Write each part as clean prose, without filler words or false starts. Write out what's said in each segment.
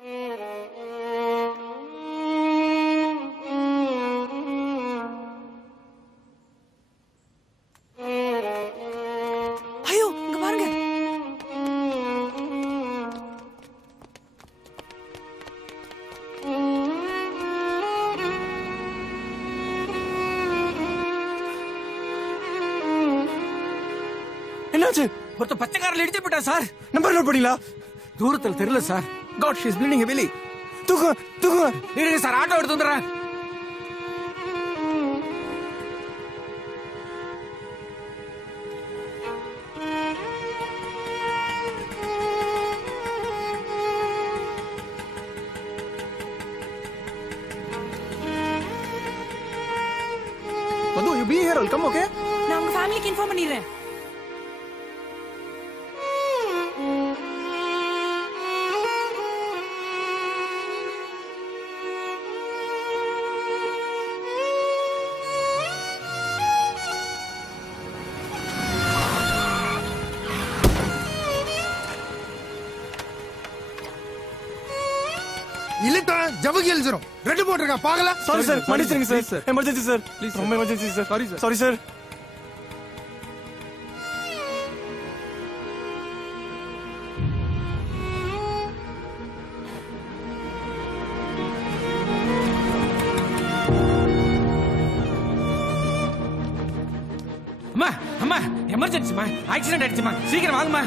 ஐயோ இங்க பாருங்க. என்னாச்சு? ஒருத்த பச்சைக்காரில் இடிச்சு போட்டா சார். நம்பர் நோட் பண்ணீங்களா? தூரத்தில் தெரியல sir. God, she's bleeding heavily. தூக்கு தூக்கு. இருங்க சார், ஆட்டோ எடுத்து வந்துடுறேன். Madhu, you be here. I'll come, okay? நான் உங்க ஃபேமிலிக்கு இன்ஃபார்ம் பண்ணிடுறேன். இல்லட்டா ஜவுகி எழுதுறோம். ரெட் போட்டுருக்கா பாக்கல. Sorry sir, மன்னிச்சிருங்க சார். Emergency sir. ரொம்ப எமர்ஜென்சி சார். Sorry sir. அம்மா அம்மா எமர்ஜென்சிமா, ஆக்சிடென்ட் ஆயிடுச்சுமா, சீக்கிரம் வாங்கம்மா.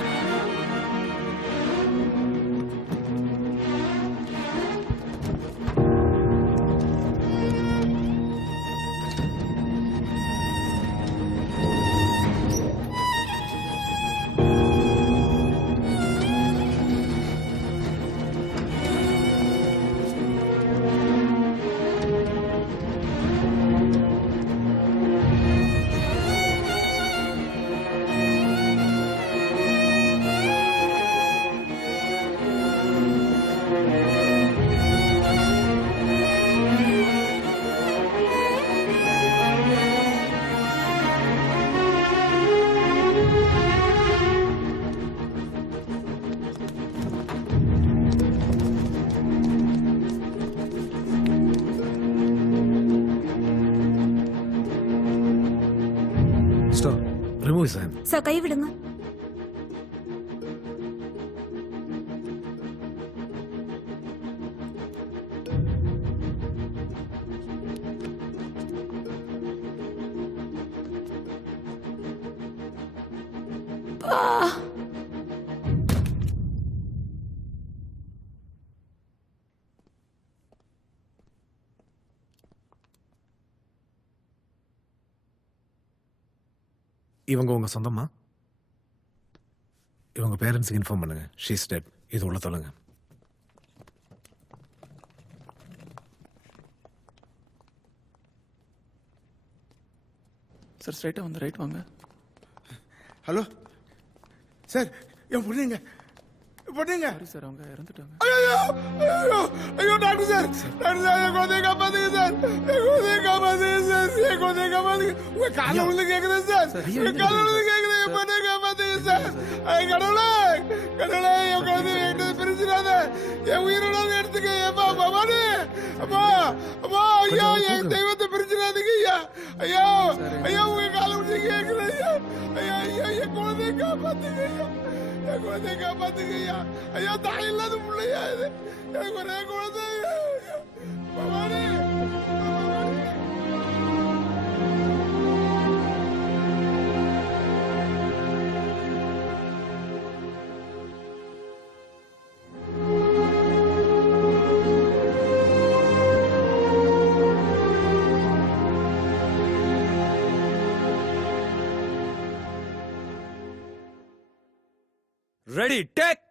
Stop. Remove his hand. Sir கை விடுங்க. இவங்க உங்க சொந்தமா? இவங்க பேரண்ட்ஸ்க்கு இன்ஃபார்ம் பண்ணுங்க. She's dead. இது உள்ள தொலைங்க. சார் ஸ்ட்ரைட்டா வந்து ரைட் வாங்க. ஹலோ சார், என் பொண்ணுங்க பொண்ணுங்க. சாரி சார், அவங்க இறந்துட்டாங்க. ஐயோ ஐயோ ஐயோ டாக்டர் சார், டாக்டர் சார், என் குழந்தைய காப்பாத்துங்க சார், என் குழந்தைய காப்பாத்துங்க சார், என் குழந்தைய காப்பாத்துங்க. உங்க கால விழுந்து கேக்குறேன் சார், உங்க கால விழுந்து கேக்குறேன், என் பொண்ணைய காப்பாத்துங்க சார். ஐ கடவுளே கடவுளே, என் குழந்தைய என்கிட்ட பிரிச்சிடாத, என் உயிரோட எடுத்துக்க. ஏப்பா பவானி, அப்பா அப்பா, ஐயா என் தெய்வத்தை பிரிச்சிடாதீங்க ஐயா. ஐயோ ஐயா, உங்க கால விழுந்து கேக்குறேன் ஐயா. ஐயா ஐயா, என் குழந்தைய காப்பாத்துங்க ஐயா, என் குழந்தைய காப்பாத்துங்க ஐயா. ஐயா, தாய் இல்லாத பிள்ளையா இது, எனக்கு ஒரே குழந்தை. Bhavani ready take.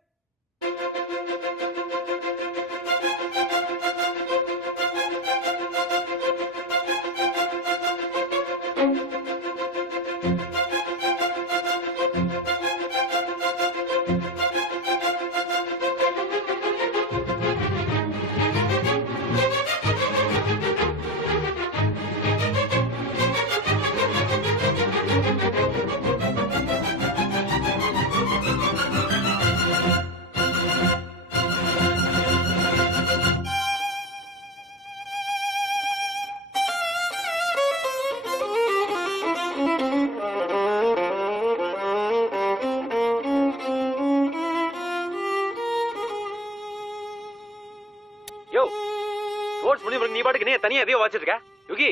நீ பாட்டுக்கு நீ தனியா எதையோ வச்சிருக்க யுகி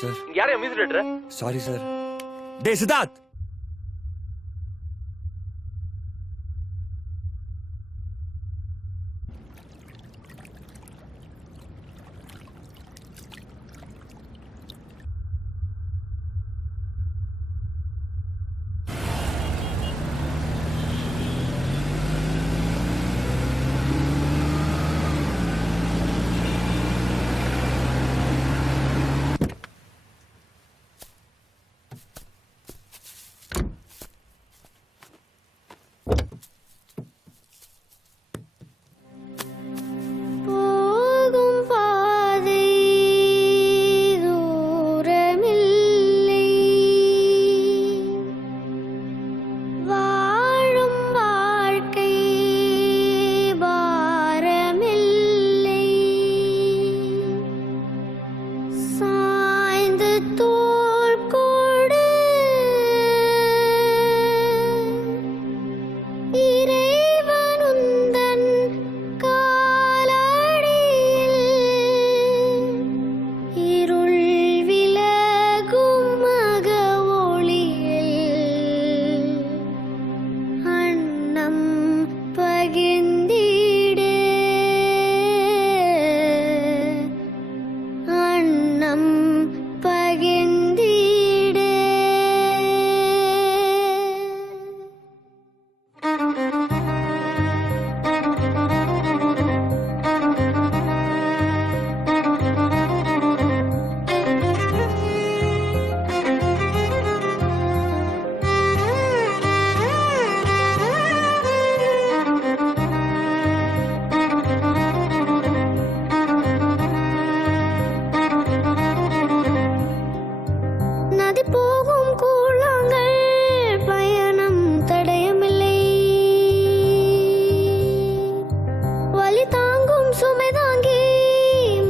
சார் இங்க யாரையும் மியூசிக் டேரக்டர் சாரி சார். டேய் சித்தார்த், போகும் பாதை தூரமில்லை, வாழும் வாழ்க்கை பாரமில்லை, சாய்ந்து தோள் கொடு இறைவனுந்தன் காலடியில், இருள் விலகும் மக ஒளியில், அன்னம் பகிர்ந்திடு, அன்னம் பகிர்ந்திடு. நதி போகும் கூழாங்கள் பயணம் தடயமில்லை, வலி தாங்கும் சுமை தாங்கி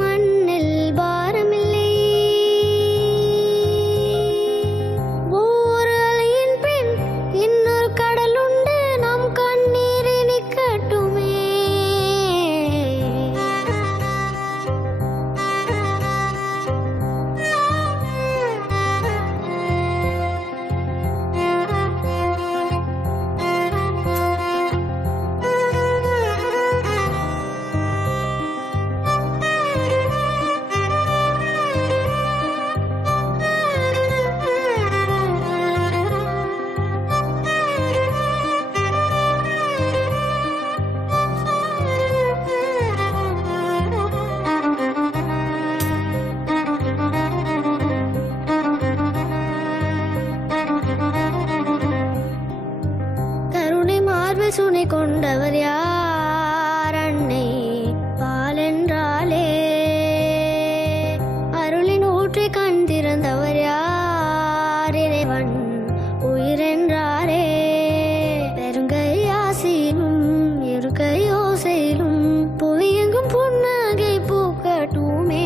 மண்ணில் பாரமில்லை, ஒவ்வொரு அலையின் பின் இன்னொரு கடல் உண்டு, நம் கண்ணீர் இனிக்கட்டுமே. கருணை மார்பில் சுனை கொண்டவர் யார்? அன்னை பாலென்றாலே அருளின் ஊற்றை கண் திறந்தவர் யார்? இறைவன் உயிரென்றாரே. பெருங்கை ஆசையிலும் இருக்கை ஓசையிலும் புவியெங்கும் புன்னகை பூக்கட்டுமே.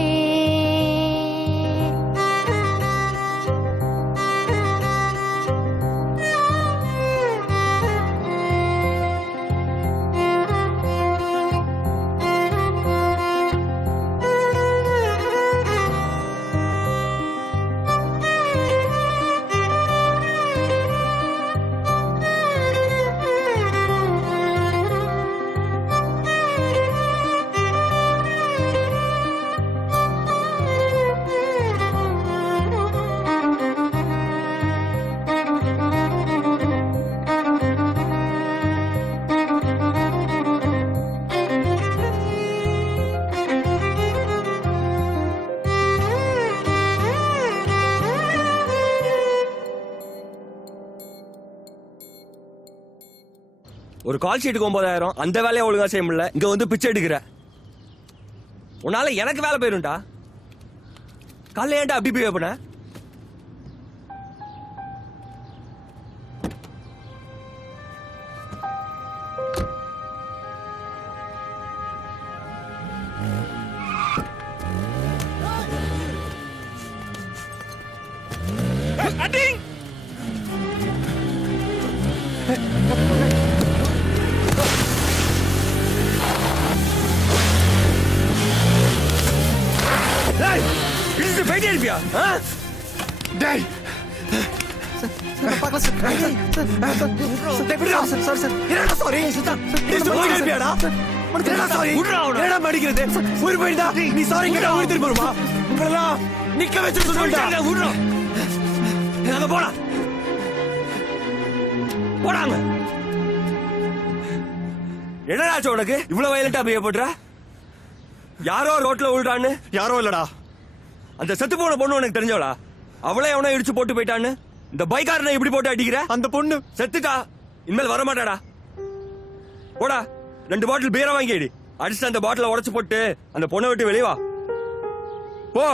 ஒரு கால் ஷீட்டுக்கு 9,000, அந்த வேலையை ஒழுங்கா செய்ய முடியல, இங்க வந்து பிச்சை எடுக்கிற. உன்னால எனக்கு வேலை போயிரும்டா. காலைல ஏன்டா அப்படி பிஹேவ் பண்ண? டேய் இடிச்சு போயிட்டே இருப்பியா டேய் நிக்க வச்சு போடா போடாங்க. என்னடாச்சு உனக்கு இவ்வளவு வயலண்டா பிஹேவ் பண்ற? யாரோ ரோட்ல விழுறான்னு? யாரோ இல்லடா, அந்த செத்து போன பொண்ணு உனக்கு தெரிஞ்சவளா? அவளே எவனோ இடிச்சு போட்டு போயிட்டான்னு இந்த பைக்காரனை இப்படி போட்டு அடிக்கிற? அந்த பொண்ணு செத்துட்டா, இனிமேல் வர மாட்டாடா. போடா 2 பாட்டில் பீரை வாங்கி அடி. அடிச்சு அந்த பாட்டில உடைச்சு போட்டு அந்த பொண்ணை விட்டு வெளியே வா. போ.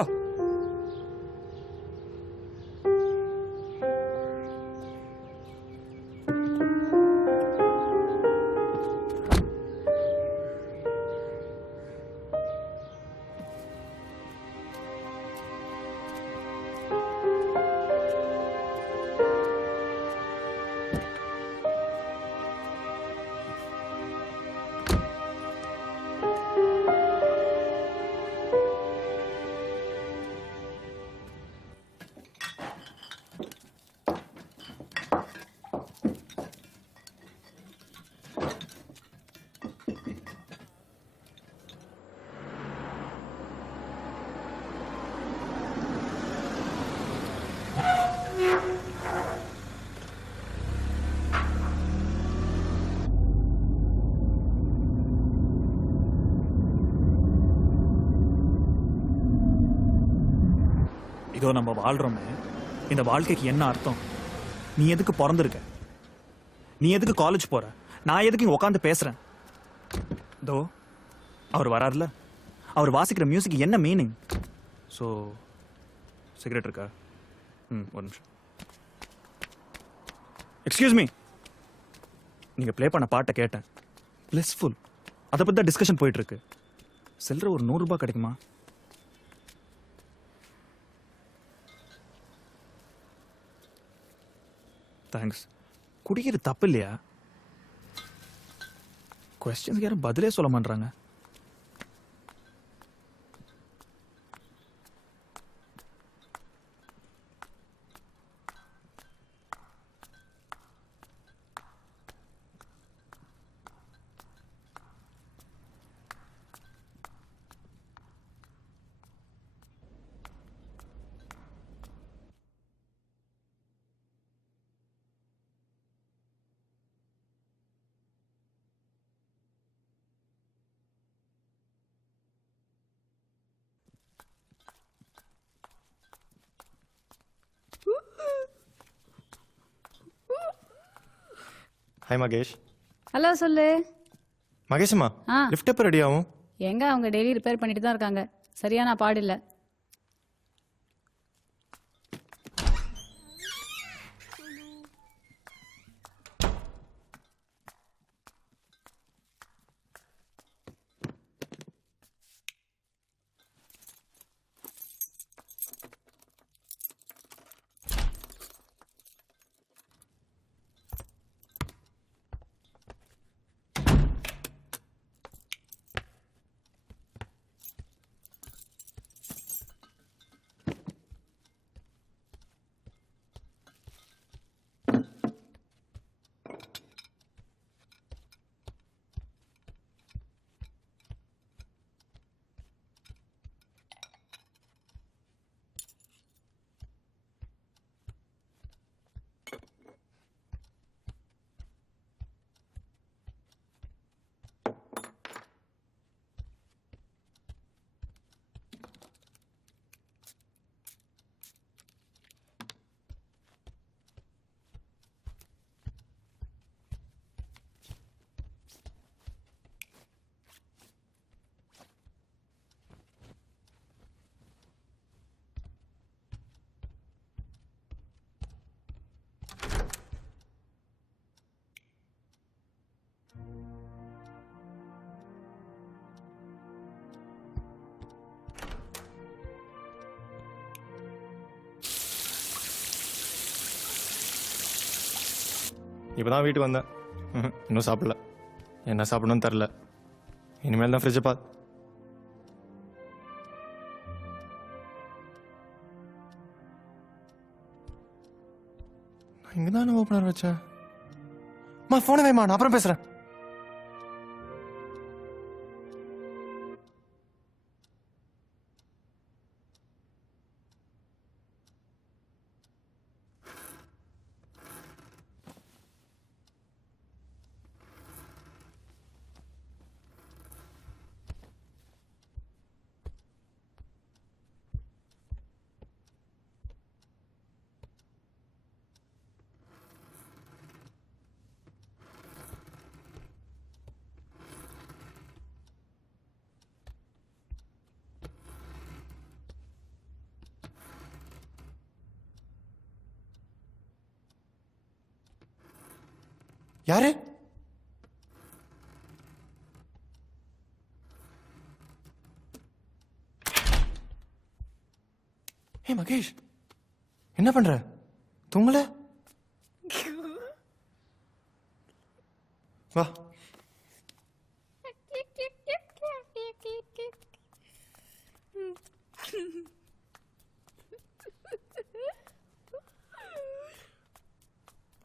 இதோ நம்ம வாழ்றோமே, இந்த வாழ்க்கைக்கு என்ன அர்த்தம்? நீ எதுக்கு பிறந்திருக்க? நீ எதுக்கு காலேஜ் போற? நான் எதுக்கு இங்க உட்காந்து பேசுறேன்? இதோ அவர் வராருல, அவர் வாசிக்கிற மியூசிக் என்ன மீனிங்? ஸோ சிகரெட் இருக்கா? ஒரு நிமிஷம். எக்ஸ்கியூஸ் மீ, நீங்க ப்ளே பண்ண பாட்டை கேட்டேன், பிளஸ்ஃபுல். அதை பத்தி தான் டிஸ்கஷன் போயிட்டு இருக்கு. சில்லற ஒரு 100 ரூபாய் கிடைக்குமா? தேங்க்ஸ். குடிக்கிறது தப்பு இல்லையா? கொஸ்டின்ஸ்க்கு யாரும் பதிலே சொல்ல மாட்டாங்க. ஹாய் மகேஷ். ஹலோ சொல்லு. மகேஷ்மா, ஆ லிஃப்ட் எப்போ ரெடி ஆகும்? எங்க அவங்க டெய்லி ரிப்பேர் பண்ணிட்டு தான் இருக்காங்க. சரியான பாடு இல்லை. இப்போ தான் வீட்டுக்கு வந்தேன். இன்னும் சாப்பிடல. என்ன சாப்பிடணும்னு தெரில. இனிமேல் தான் ஃப்ரிட்ஜை இங்கே தானே ஓப்பனர் வச்சேன். மா ஃபோனை வைமா, நான் அப்புறம் பேசுகிறேன். யாரு? ஏ மகேஷ், என்ன பண்ற? தூங்கல? வா.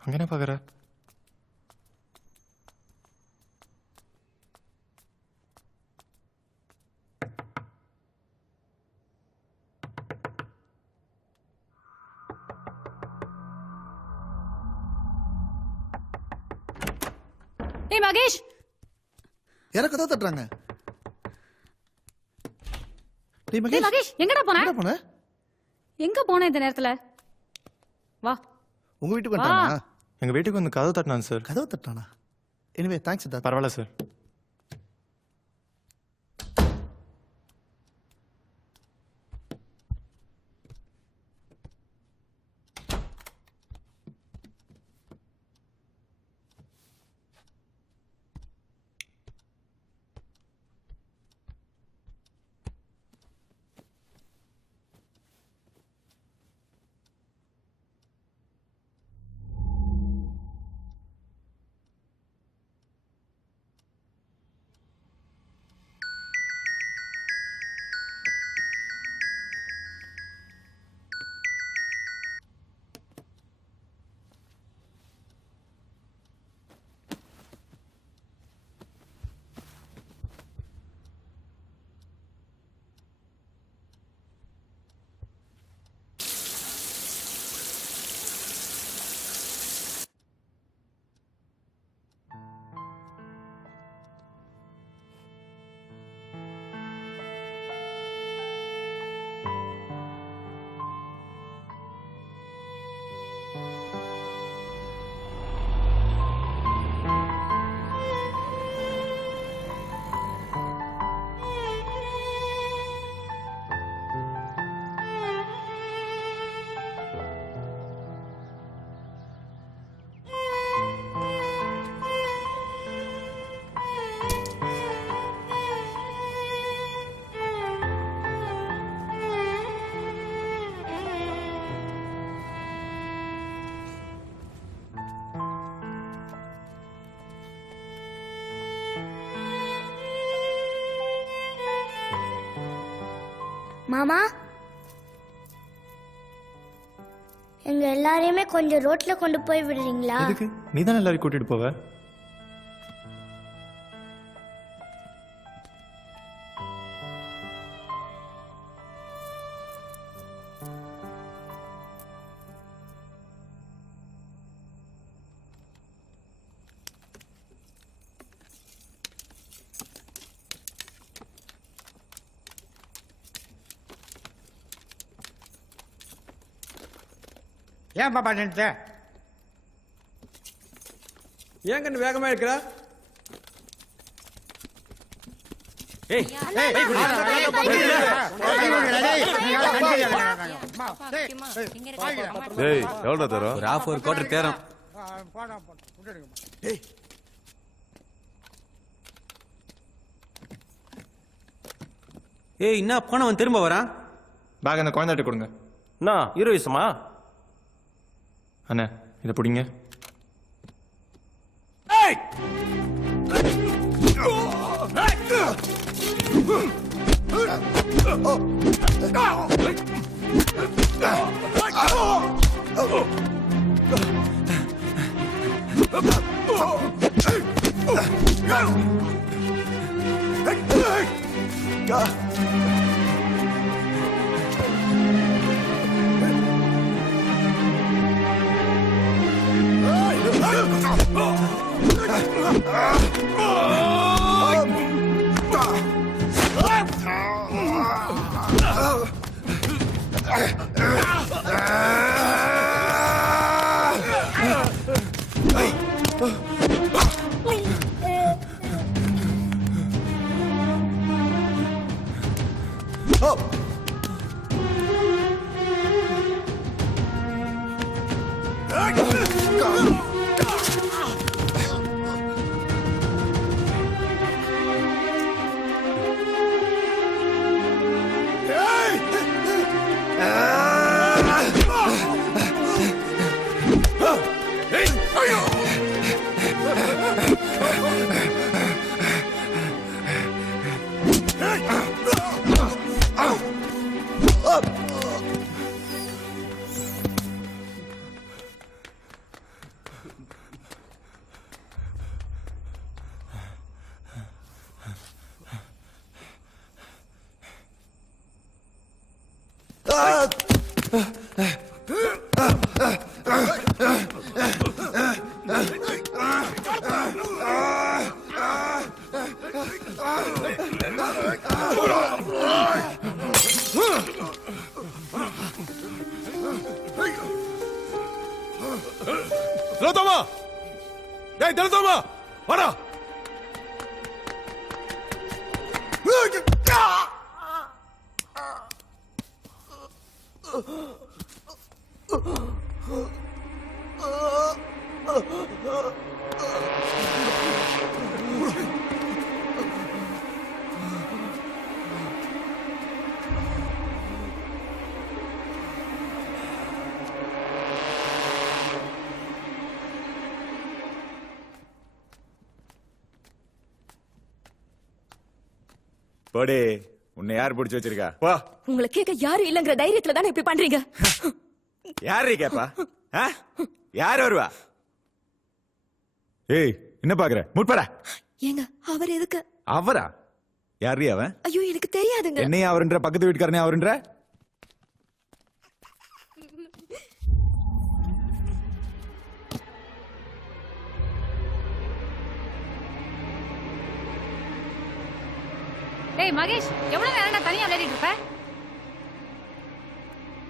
அங்க என்ன பாக்குற? ஏய் மகேஷ், யார கதவு தட்டுறாங்க? டேய் ஏய் மகேஷ், எங்கடா போன? எங்க போன? எங்க போன இந்த நேரத்துல? வா. உங்க வீட்டுக்கு வந்துட்டானா? எங்க வீட்டுக்கு வந்து கதவு தட்டினான் சார். கதவு தட்டானா? Anyway thanks Siddharth. பரவாயில்ல சார். மாமா, எங்க எல்லாரையுமே கொஞ்சம் ரோட்ல கொண்டு போய் விடுறீங்களா? எதுக்கு? நீ தானே எல்லாரையும் கூட்டிட்டு போவ. ஏன் பாப்பா நினைச்ச? ஏன் கண்ணு வேகமா இருக்கிற? ஏய் ஏய் எவ்வளோ தரும்? ஒரு half ஒரு quarter தேரம். ஏய் என்ன போனவன் திரும்ப வரான்? பேக் அந்த குழந்தைகிட்ட கொடுங்க. என்ன ஹீரோயிசமா? அண்ணே இதை பிடிங்க. திலோத்தமா, டேய் திலோத்தமா, வாடா. போடி, உன்னை யார் பிடிச்சு வச்சிருக்கா? வா. உங்களை கேட்க யாரும் இல்லங்கிற தைரியத்துல தானே இப்படி பண்றீங்க? யாரு கேப்பா? யார் வருவா? ஏய், என்ன பாக்குற? முட்படா. ஏங்க அவர் எதுக்கு? அவரா? யாரு அவன்? ஐயோ எனக்கு தெரியாதுங்க. என்னையா அவருன்ற? பக்கத்து வீட்டுக்காரனே அவருன்ற? டேய் மகேஷ், எவ்வளவு நேரம் தனியா விளையாடிட்டு இருப்ப?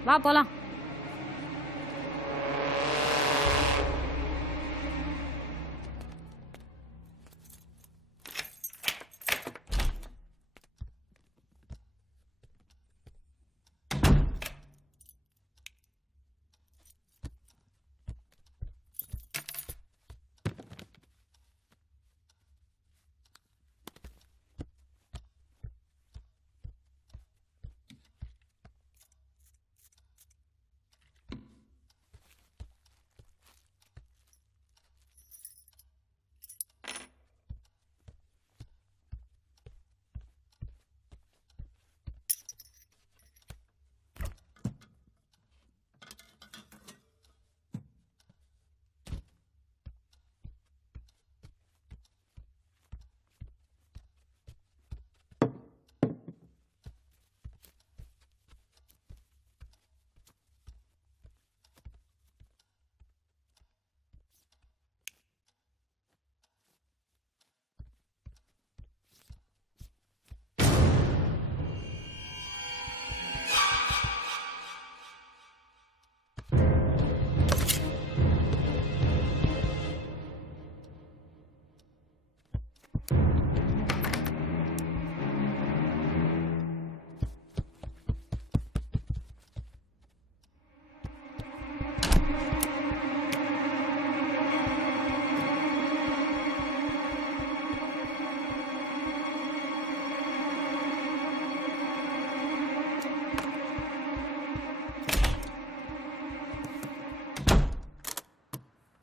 வா போலாம்.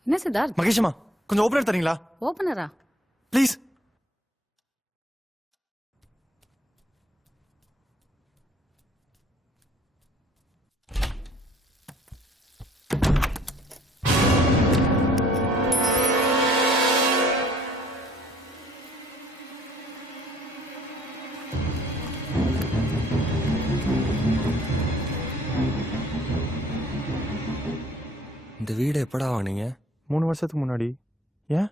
என்ன சித்தார்த்? மகேஷமா, கொஞ்சம் ஓபனர் தரீங்களா? ஓபனரா? ப்ளீஸ். இந்த வீடு எப்படா வாங்கினீங்க? 3 வருஷத்துக்கு முன்னாடி. ஏன்?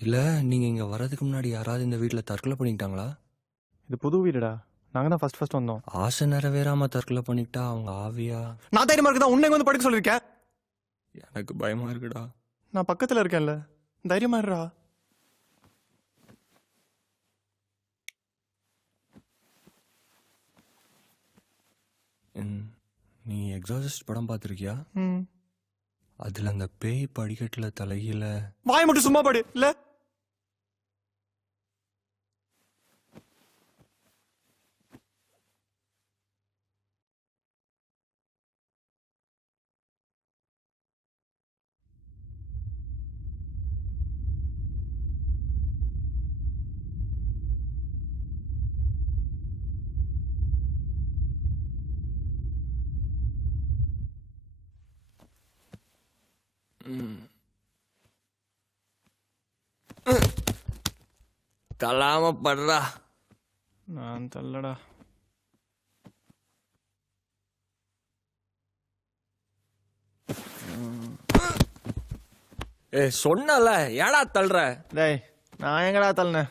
இல்ல நீங்க இங்க வர்றதுக்கு முன்னாடி யாராவது இந்த வீட்ல தற்கொலை பண்ணிக்கிட்டாங்களா? இது புது வீடுடா. நாங்க தான் ஃபர்ஸ்ட் வந்தோம். ஆசை நிறைவேறாம தற்கொலை பண்ணிக்கிட்டா அவங்க ஆவியா? நான் தைரியமா இருக்குதா உன்னை வந்து படிக்க சொல்லியிருக்கேன். எனக்கு பயமா இருக்குடா. நான் பக்கத்துல இருக்கேன்ல, தைரியமா இருடா. நீ எக்ஸாசிஸ்ட் படம் பார்த்திருக்கியா? ம். அதுல அந்த பேய் படிக்கட்டுல தலையில வாய் மட்டும் சும்மா படு இல்ல. தலாம படுறா. நான் தள்ளடா. சொன்னல ஏடா தள்ளுற? டேய் நான் எங்கடா தள்ளனேன்?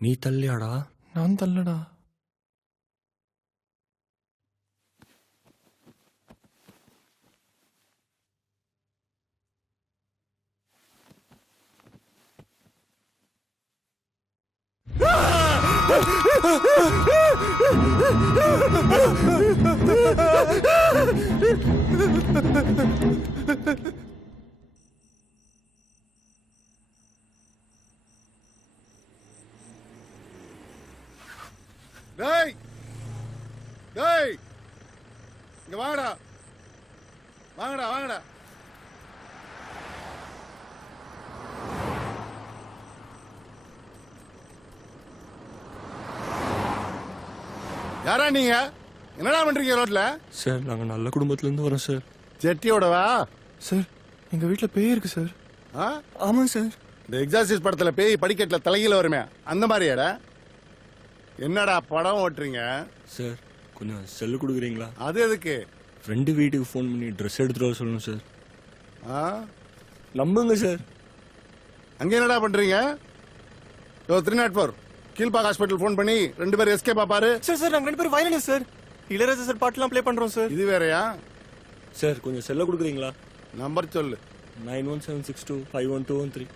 நீ தள்ளியாடா? நான் தள்ளடா. டேய் டேய் இங்க வாங்கடா வாங்கடா வாங்கடா. யாரா நீங்க? என்னடா பண்றீங்க ரோட்ல? சார் நாங்க நல்ல குடும்பத்துல இருந்து வரோம் சார். செட்டியோடவா? சார் எங்க வீட்ல பேய் இருக்கு சார். ஆ? ஆமா சார். இந்த எக்ஸாசிஸ் படத்துல பேய் படிக்கட்டுல தலையில வருமே அந்த மாதிரியாடா? என்னடா படம் ஓட்டுறீங்க? சார் கொஞ்சம் செல்லு கொடுக்குறீங்களா? அது எதுக்கு? ஃப்ரெண்டு வீட்டுக்கு ஃபோன் பண்ணி ட்ரெஸ் எடுத்துட்டு வர சொல்லணும் சார். ஆ? நம்புங்க சார். அங்க என்னடா பண்றீங்க? 304 கீழ்பாக் ஹாஸ்பிட்டல் ஃபோன் பண்ணி 2 பேரும் எஸ்கேப் பாரு. சார் சார் நாங்க 2 பேரும் வயலினிஸ்ட் சார். இளையராஜா சார் பாட்டுலாம் ப்ளே பண்றோம் சார். இது வேறயா? சார் கொஞ்சம் செல்ல கொடுக்குறீங்களா? நம்பர் சொல்லு. 9176251213.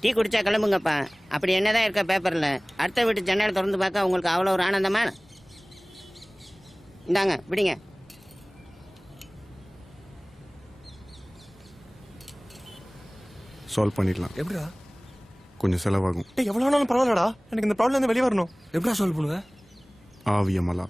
டீ குடிச்சா கிளம்புங்கப்பா. அப்படி என்னதான் இருக்க பேப்பர்ல? அடுத்த வீட்டு ஜன்னல் திறந்து பார்க்க உங்களுக்கு அவ்வளோ ஒரு ஆனந்தமா? இந்தாங்க விடுங்க. சால்வ் பண்ணிடலாம். எப்படிடா? கொஞ்சம் செலவாகும். டேய் எவ்வளவு நாளும் பரவாயில்லடா. எனக்கு இந்த ப்ராப்ளம் இருந்து வெளிய வரணும். எப்படிடா சால்வ் பண்ணுவ? ஆவியமலா.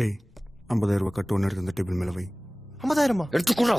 டேய் 50,000 ரூபாய் கட்டு ஒன்று எடுத்து அந்த டேபிள் மேலே வை. 50,000 எடுத்துக்கூடா.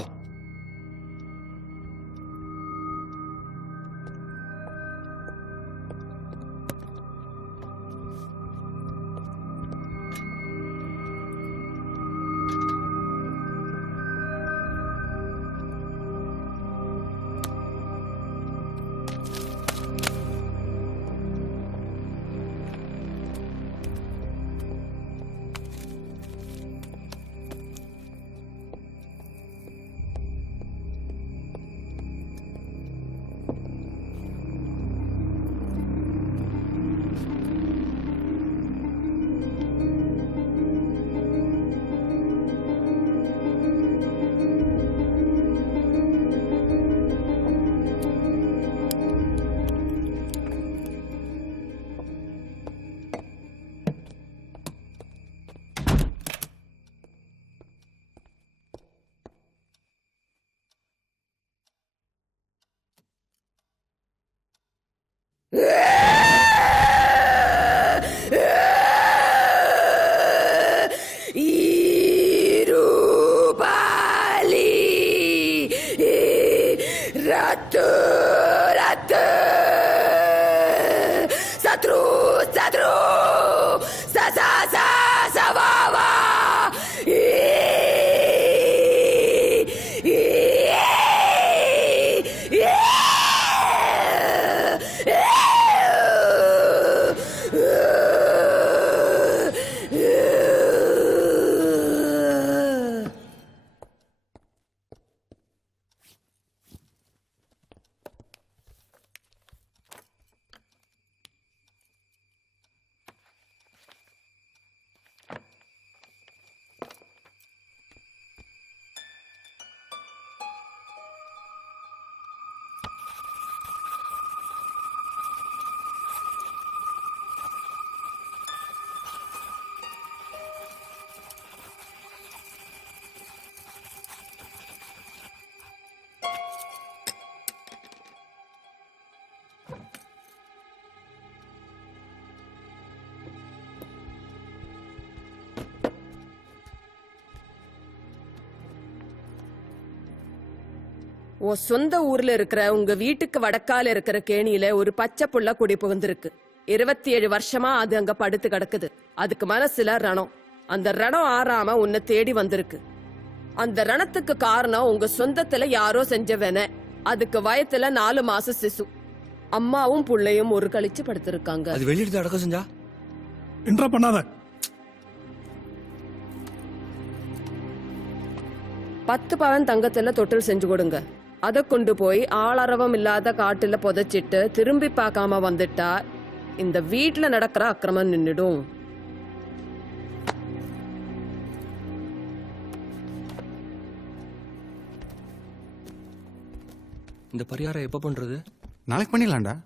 Ratu, ratu, satru, satru, sa sa sa sa va va. உன் சொந்த ஊர்ல இருக்கிற உங்க வீட்டுக்கு வடக்கால இருக்கிற கேணியில ஒரு பச்சை புள்ள குடி புகுந்திருக்கு. 27 வருஷமா அது அங்க படுத்து கிடக்குது. அதுக்கு மனசுல ரணம். அந்த ரணம் ஆறாம உன்னை தேடி வந்திருக்கு. அந்த ரணத்துக்கு காரணம் உங்க சொந்தத்துல யாரோ செஞ்சவன. அதுக்கு வயத்துல 4 மாச சிசு. அம்மாவும் புள்ளையும் ஒரு கழிச்சு படுத்திருக்காங்க. அது வெளியிட்டு அடக்கம் செஞ்சா இன்ட்ரா பண்ணாத. 10 பவன் தங்கத்துல தொட்டில் செஞ்சு கொடுங்க. அதை கொண்டு போய் ஆளரவம் இல்லாத காட்டுல புதைச்சிட்டு திரும்பி பார்க்காம வந்துட்டா இந்த வீட்டுல நடக்கிற அக்கிரமம் நின்னுடும். இந்த பரிகாரம் எப்ப பண்றது? நாளைக்கு பண்ணிடலாம்டா.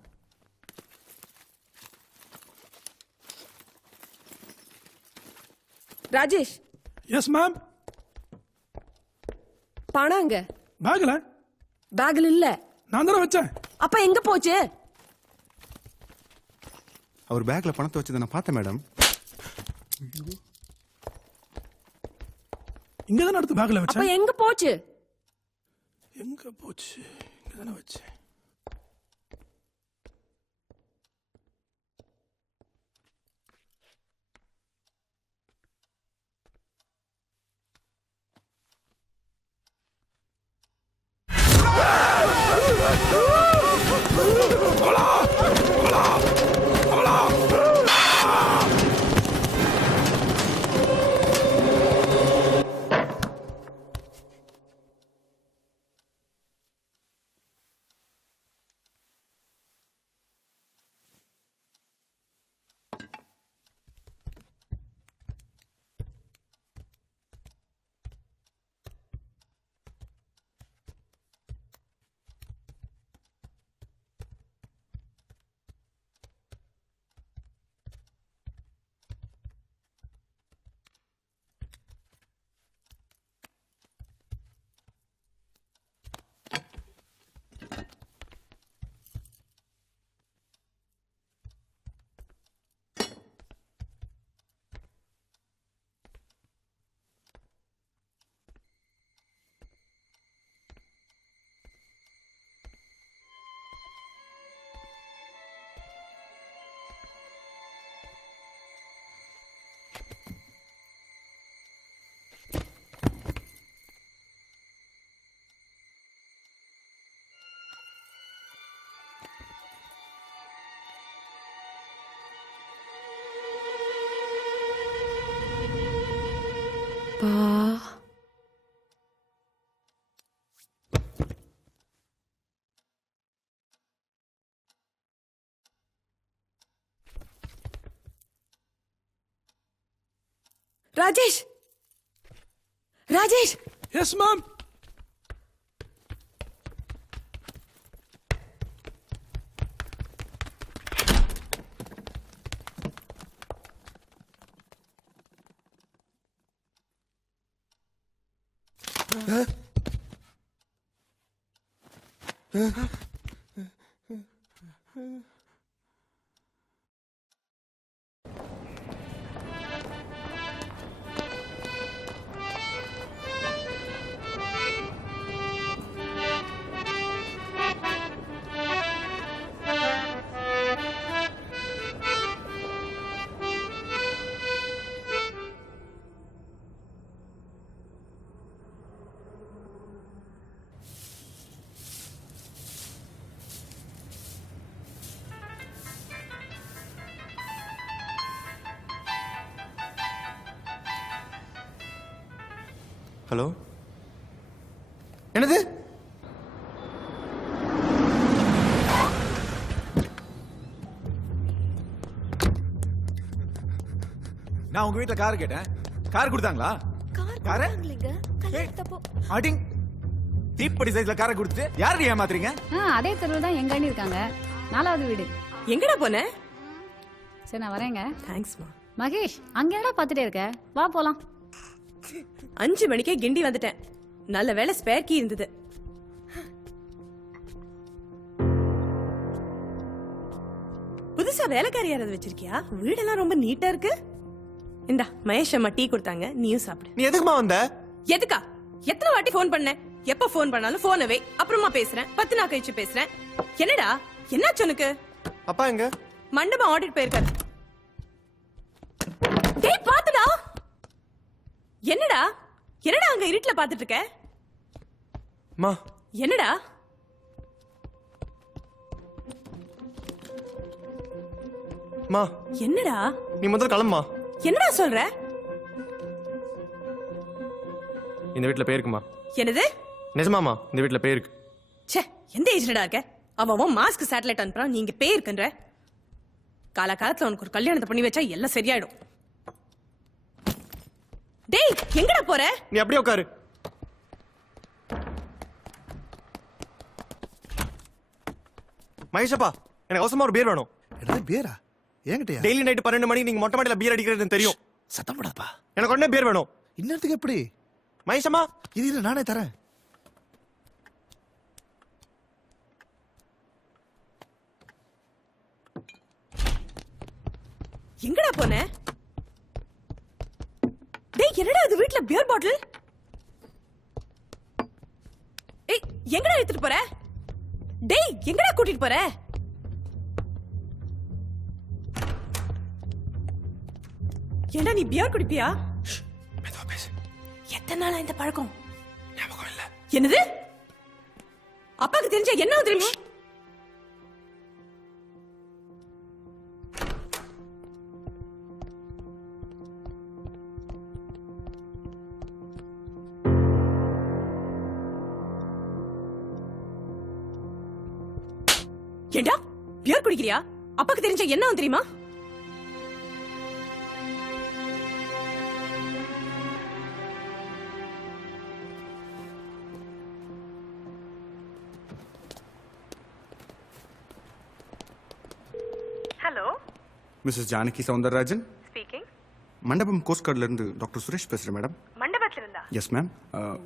ராஜேஷ். Yes ma'am. பணங்க பேக்ல. பேக்ல இல்ல. நான் தான வச்சேன். அப்ப எங்க போச்சு? அவர் பேக்ல பணத்தை வச்சதை நான் பார்த்தேன் மேடம். இங்க தான அடுத்து பேக்ல அப்ப வச்சேன். எங்க போச்சு? எங்க போச்சு? இங்க தான வச்சேன். Rajesh Rajesh yes ma'am. Hello என்னது? நான் உங்க வீட்டுல கார் கேட்டேன். கார் கொடுத்தாங்களா? கார் அடிங் தீப்படி சைஸ்ல காரை கொடுத்துட்டு யாரு ஏமாத்துறீங்க? அதே தெருவில் தான் எங்க அண்ணி இருக்காங்க, 4வது வீடு. எங்கடா போன? சரி நான் வரேங்க. தேங்க்ஸ்மா. மகேஷ் அங்க என்னடா பார்த்துட்டே இருக்க, வா போலாம். 5 மணிக்கே கிண்டி வந்துட்டேன். நல்ல வேளை ஸ்பேர் கீ இருந்தது. புதுசா வேலைக்காரி யாராவது வச்சிருக்கியா? வீடெல்லாம் ரொம்ப நீட்டா இருக்கு. இந்தா மகேஷ் அம்மா டீ கொடுத்தாங்க, நீயும் சாப்பிடு. நீ எதுக்குமா வந்த? எதுக்கா? எத்தனை வாட்டி ஃபோன் பண்ணேன்? எப்ப ஃபோன் பண்ணாலும் போனவே அப்புறமா பேசுறேன், 10 நாள் கழிச்சு பேசுறேன். என்னடா என்னாச்சு உனக்கு? அப்பா எங்க? மண்டபம் ஆடிட் போயிருக்காரு. டேய் பாத்துடா. என்னடா என்னடா அங்க இருட்டுல பாத்துட்டு இருக்க? மா என்னடா? மா என்னடா? நீ முதல்ல கிளம்புமா. என்னடா சொல்ற? இந்த வீட்டுல பேய் இருக்குமா? என்னது? நிஜமாமா இந்த வீட்டுல பேய் இருக்கு. ச்சே, எந்த ஏஜ்லடா இருக்க? அவன் மாஸ்க் சேட்டலைட் அனுப்புறான், நீங்க பேய் இருக்குன்ற. காலகாலத்துல உனக்கு ஒரு கல்யாணத்தை பண்ணி வச்சா எல்லாம் சரியாயிடும். டேய் எங்கடா போற? நீ அப்படியே உட்காரு. மகேஷப்பா எனக்கு அவசரமா ஒரு பீர் வேணும். என்ன பேரா? ஏங்கிட்டயா? டெய்லி நைட் 12 மணிக்கு நீங்க மொட்டை மாடியில பீர் அடிக்கிறது தெரியும். சத்தம் போடாதப்பா. எனக்கு உடனே பீர் வேணும். இன்னத்துக்கு எப்படி? மகேஷம்மா இது இல்ல, நானே தரேன். எங்கடா போன? டேய் என்னடா இது வீட்ல பியர் பாட்டில்? ஏய் எங்கடா எடுத்துட்டு போற? டேய் எங்கடா கூட்டிட்டு போற? ஏண்டா நீ பியர் குடிப்பியா? மெதுவா பேசு. எத்தனை நாளா இந்த பழக்கம்? ஞாபகம் இல்ல. என்னது? அப்பாக்கு தெரிஞ்சா என்ன தெரியுமா? ஏண்டா பியர் குடிக்கிறியா? அப்பாக்கு தெரிஞ்ச என்ன தெரியுமா? Hello, Mrs Janaki Soundararajan speaking. Mandapam coast கார்டுல இருந்து டாக்டர் சுரேஷ் பேசுறேன் மேடம். மண்டபத்துல இருந்தா? Yes ma'am.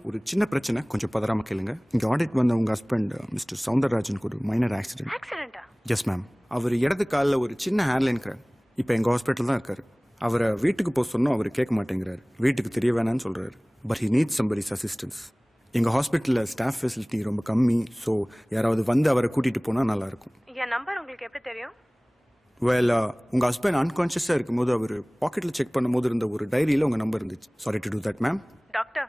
ஒரு சின்ன பிரச்சனை, கொஞ்சம் பதறாம கேளுங்க. இங்க ஆடிட் வந்த உங்க ஹஸ்பண்ட் மிஸ்டர் சௌந்தரராஜனுக்கு ஒரு மைனர் ஆக்சிடென்ட். ஆக்சிடென்ட்டா? Yes ma'am. அவர் இடது காலில் ஒரு சின்ன ஹேர்லைன் கிராக். இப்போ எங்கள் ஹாஸ்பிட்டல் தான் இருக்காரு. அவரை வீட்டுக்கு போக சொன்னோம், அவர் கேட்க மாட்டேங்கிறாரு. வீட்டுக்கு தெரிய வேணான்னு சொல்கிறாரு. But he needs somebody's assistance. எங்கள் ஹாஸ்பிட்டலில் ஸ்டாஃப் ஃபெசிலிட்டி ரொம்ப கம்மி. ஸோ யாராவது வந்து அவரை கூட்டிகிட்டு போனால் நல்லாயிருக்கும். என் நம்பர் உங்களுக்கு எப்படி தெரியும்? வெல், உங்கள் ஹஸ்பண்ட் அன்கான்ஷியஸாக இருக்கும்போது அவர் பாக்கெட்டில் செக் பண்ணும்போது இருந்த ஒரு டைரியில் உங்கள் நம்பர் இருந்துச்சு. Sorry to do that ma'am. Doctor.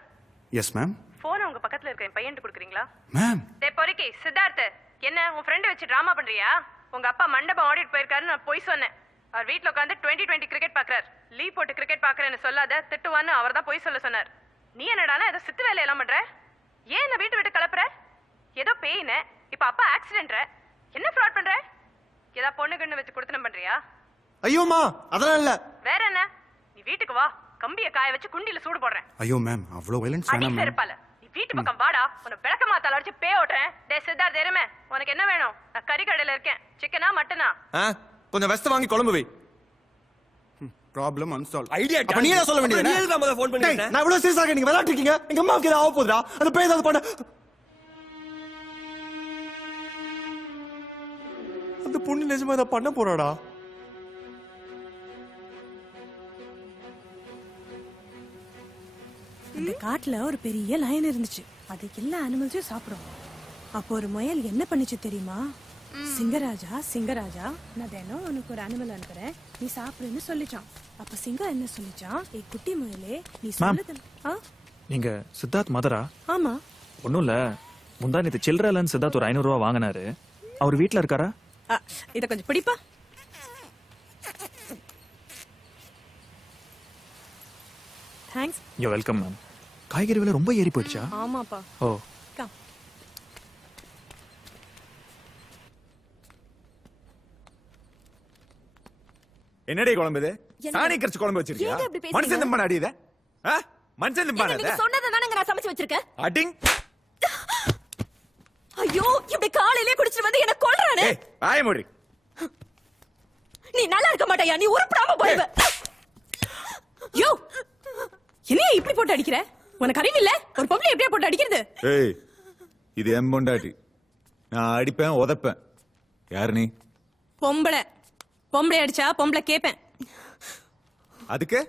Yes ma'am. Phone உங்க பக்கத்துல இருக்க என் பையன்ட்டு கொடுக்குறீங்களா? மேம். டேய் பொறுக்கி சித்தார்த், என்ன உன் ஃப்ரெண்ட் வச்சு டிராமா பண்றியா? உங்க அப்பா மண்டபம் ஆடிட் போயிருக்காருன்னு நான் போய் சொன்னேன். அவர் வீட்ல உட்காந்து 2020 கிரிக்கெட் பாக்குறாரு. லீவ் போட்டு கிரிக்கெட் பாக்குறேன்னு சொல்லாத, திட்டுவான்னு அவர் தான் போய் சொல்ல சொன்னார். நீ என்னடானா ஏதோ சித்து வேலையெல்லாம் பண்ற? ஏன் இந்த வீட்டு விட்டு கிளப்புற? ஏதோ பேயின, இப்ப அப்பா ஆக்சிடென்ட். என்ன ஃப்ராட் பண்ற? ஏதா பொண்ணு கண்ணு வச்சு கொடுத்தனம் பண்றியா? ஐயோமா அதெல்லாம் இல்ல. வேற என்ன? நீ வீட்டுக்கு வா, கம்பிய காய வச்சு குண்டில சூடு போடுறேன். ஐயோ மேம் அவ்வளோ வைலன்ஸ் அடி வேணாம் மேம். செருப்பால. நீ வீட்டு பக்கம் வாடா. உன்னை விளக்க மாத்தால அடிச்சு பே ஓட்டுறேன். டேய் சித்தார்த் எருமை, உனக்கு என்ன வேணும்? நான் கறி கடையில இருக்கேன். சிக்கனா மட்டனா? கொஞ்சம் வெஸ்ட் வாங்கி குழம்பு வை. Problem unsolved. ஐடியா அப்ப நீயே சொல்ல வேண்டியது. நீ எதுக்கு நம்ம ஃபோன் பண்ணிட்டேன்? நான் இவ்வளவு சீரியஸா நீங்க விளையாட்டு இருக்கீங்க. எங்க அம்மாவுக்கு ஏதாவது ஆக போகுதுடா. அந்த பேய் ஏதாவது பண்ண. அந்த பொண்ணு நிஜமா இதை பண்ண போறாடா. இந்த காட்டுல ஒரு பெரிய லயன் இருந்துச்சு. அது எல்லா அனிமல்ஸையும் சாப்பிடும். அப்போ ஒரு முயல் என்ன பண்ணுச்சு தெரியுமா? சிங்கராஜா சிங்கராஜா, நான் தினம் உனக்கு ஒரு அனிமல் அனுப்புறேன், நீ சாப்பிடுன்னு சொல்லிச்சான். அப்ப சிங்கம் என்ன சொல்லிச்சான்? ஏ குட்டி முயலே, நீ சொல்லுது. நீங்க சித்தார்த் மதரா? ஆமா. ஒன்றும் இல்லை, முந்தா நேற்று சில்லறலன்னு சித்தார்த் ஒரு 500 ரூபா வாங்கினாரு. அவர் வீட்டில் இருக்காரா? இதை கொஞ்சம் பிடிப்பா. தேங்க்ஸ். யோ வெல்கம் மேம். காய்கறி விலை ரொம்ப ஏறி போயிடுச்சா? ஆமாப்பா. ஓ. என்னடி குழம்பு இது? சாணி கரைச்சு குழம்பு வச்சிருக்கியா? மனுஷன் தம்பான அடி இத? மனுஷன் தம்பான இத? சொன்னதை தானங்க நான் சமைச்சு வச்சிருக்கேன். அடிங். ஐயோ, இப்படி காலையிலே குடிச்சிட்டு வந்து என்ன கொல்றானே. ஏய், வாய மூடி. நீ நல்லா இருக்க மாட்டயா, நீ உருப்படாம போய்வ. யோ, என்ன இப்படி போட்டு அடிக்கிற? உனக்கு அறிவு இல்ல? ஒரு பொம்பளை எப்படியே போட்டு அடிக்கிறது? ஏய், இது என் பொண்டாட்டி. நான் அடிப்பேன், உதைப்பேன். யாரு நீ? பொம்பளை. பொம்பளை அடிச்சா பொம்பளை கேப்பேன். அதுக்கு?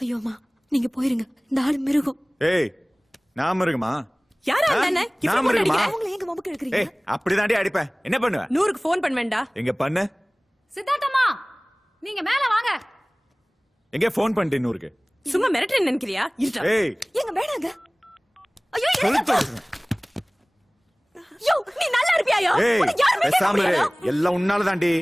ஐயோமா, நீங்க போயிருங்க. இந்த ஆளு மிருகம். ஏய், நான் மிருகமா? யாரா அண்ணே? நான் மிருகமா? அவங்கள எங்க மொபைல் எடுக்கறீங்க? ஏய், அப்படிதாண்டி அடிப்பேன். என்ன பண்ணுவ? 100க்கு ஃபோன் பண்ணுவேன்டா. எங்க பண்ணு? சித்தார்த்தம்மா, நீங்க மேல வாங்க. எங்க ஃபோன் பண்ணிட்டு 100க்கு? சும்மா மிரட்டறேன்னு நினைக்கிறியா? இருடா. ஏய், எங்க வேணாங்க. ஐயோ, சொல்லுடா. யோ, நீ நல்லா இருப்பியாயோ? ஏய், உனக்கு யார் மேல பேசாம இரு. கேக்குறா? எல்லாம் உன்னால தாண்டி.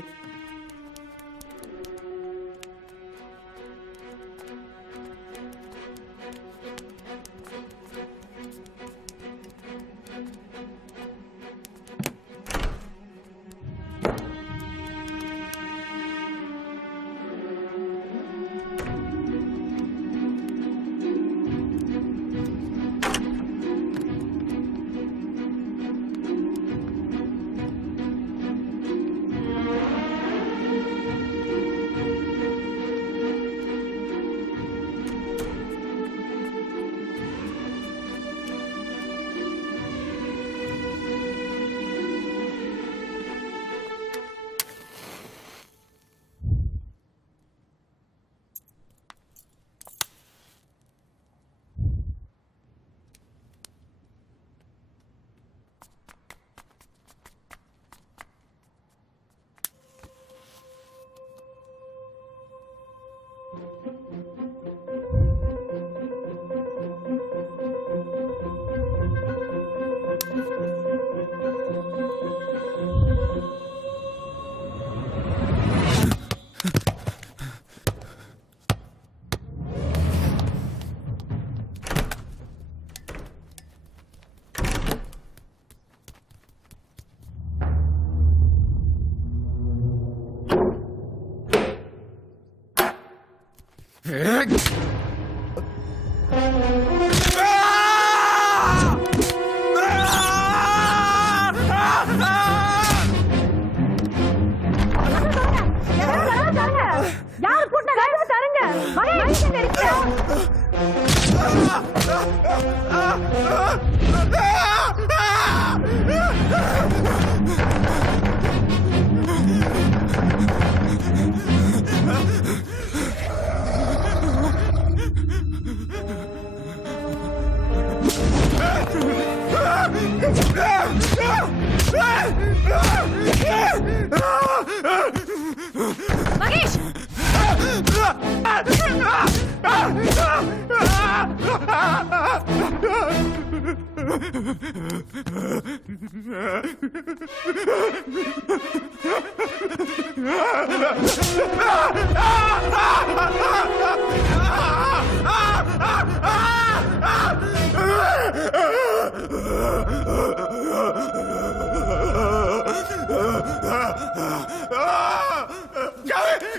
மகேஷ்,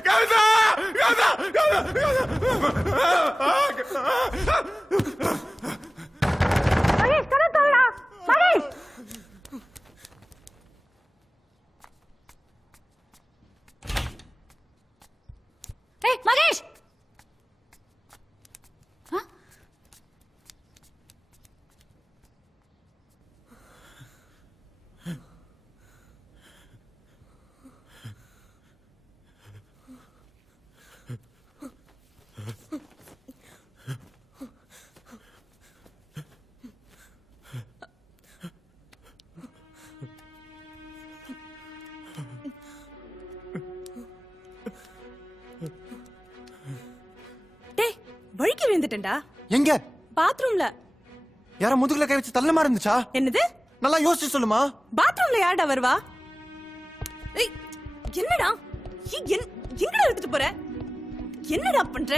Kavita! விழுந்துட்டேன்டா. எங்க? பாத்ரூம்ல. யார முதுகுல கை வச்சு தள்ள மாதிரி இருந்துச்சா? என்னது? நல்லா யோசிச்சு சொல்லுமா. பாத்ரூம்ல யாரடா வருவா? ஏய், என்னடா? எங்கடா எடுத்துட்டு போற? என்னடா பண்ற?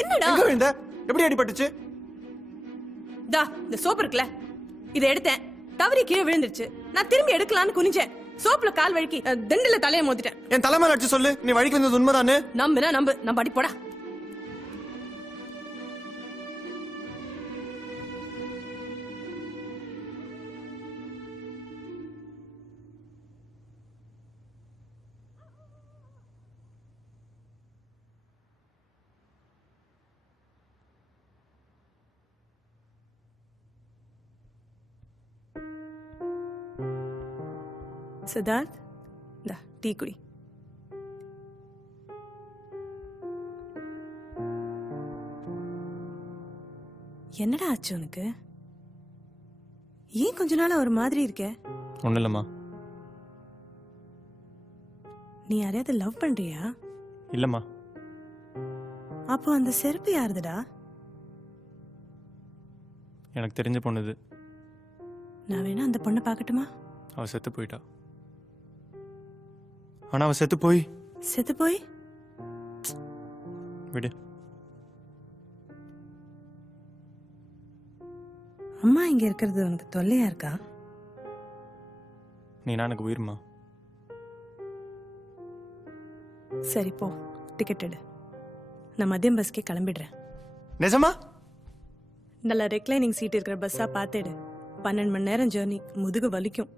என்னடா? எங்க விழுந்த? எப்படி அடிபட்டுச்சு? தா, இந்த சோப்பு இருக்குல, இதை எடுத்தேன், தவறி கீழே விழுந்துருச்சு. நான் திரும்பி எடுக்கலான்னு குனிஞ்சேன், சோப்புல கால் வழுக்கி திண்டுல தலையை மோதிட்டேன். என் தலைமையில அடிச்சு சொல்லு, நீ வழிக்கு வந்தது உண்மைதானே? நம்புனா நம்பு, நம்ம அடி போடா. சித்தார்த், இந்த டீ குடி. என்னடா ஆச்சு உனக்கு? ஏன் கொஞ்ச நாள் ஒரு மாதிரி இருக்க? ஒன்றும் இல்லைம்மா. நீ யாரையாவது லவ் பண்றியா? இல்லைம்மா. அப்போ அந்த செருப்பு யாருதுடா? எனக்கு தெரிஞ்ச பொண்ணுது. நான் வேணா அந்த பொண்ணை பார்க்கட்டுமா? அவள் செத்து போயிட்டா. ஆனால் அவள் செத்து போய் விடு. அம்மா இங்க இருக்கிறது உனக்கு தொல்லையா இருக்கா? நீனா எனக்கு உயிர்மா. சரி போ, டிக்கெட் எடு, நான் மதியம் பஸ்க்கே கிளம்பிடுறேன். நிஜமா? நல்ல ரெக்லைனிங் சீட் இருக்கிற பஸ்ஸா பார்த்துடு. 12 மணி நேரம் ஜேர்னி, முதுகு வலிக்கும்.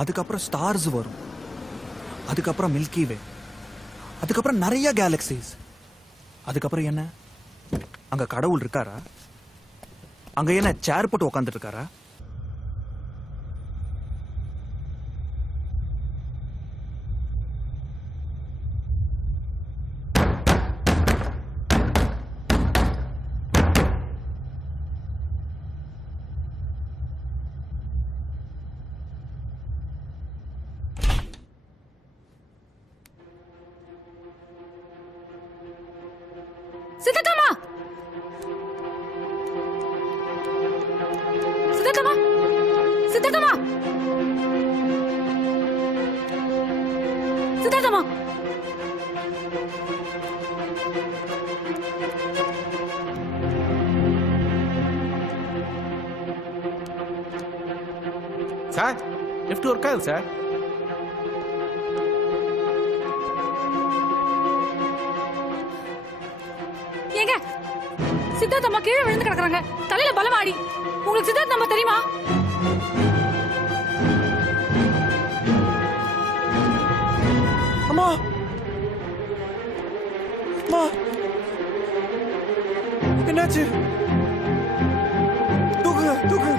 அதுக்கப்புறம் ஸ்டார்ஸ் வரும், அதுக்கப்புறம் மில்கி வே, அதுக்கப்புறம் நிறைய கேலக்சிஸ். அதுக்கப்புறம் என்ன, அங்க கடவுள் இருக்காரா? அங்க என்ன சேர் போட்டு உட்காந்துட்டு இருக்காரா? Chittemma, Chittemma, Chittemma, Chittemma. Sir, lift work ஆகுது சார். ஏங்க, சித்தார்த் அம்மா கீழே விழுந்து கிடக்குறாங்க, தலையில பலமாடி. உங்களுக்கு சித்தார்த் அம்மா தெரியுமா? அம்மா, அம்மா, என்னாச்சு? தூக்குங்க, தூக்குங்க.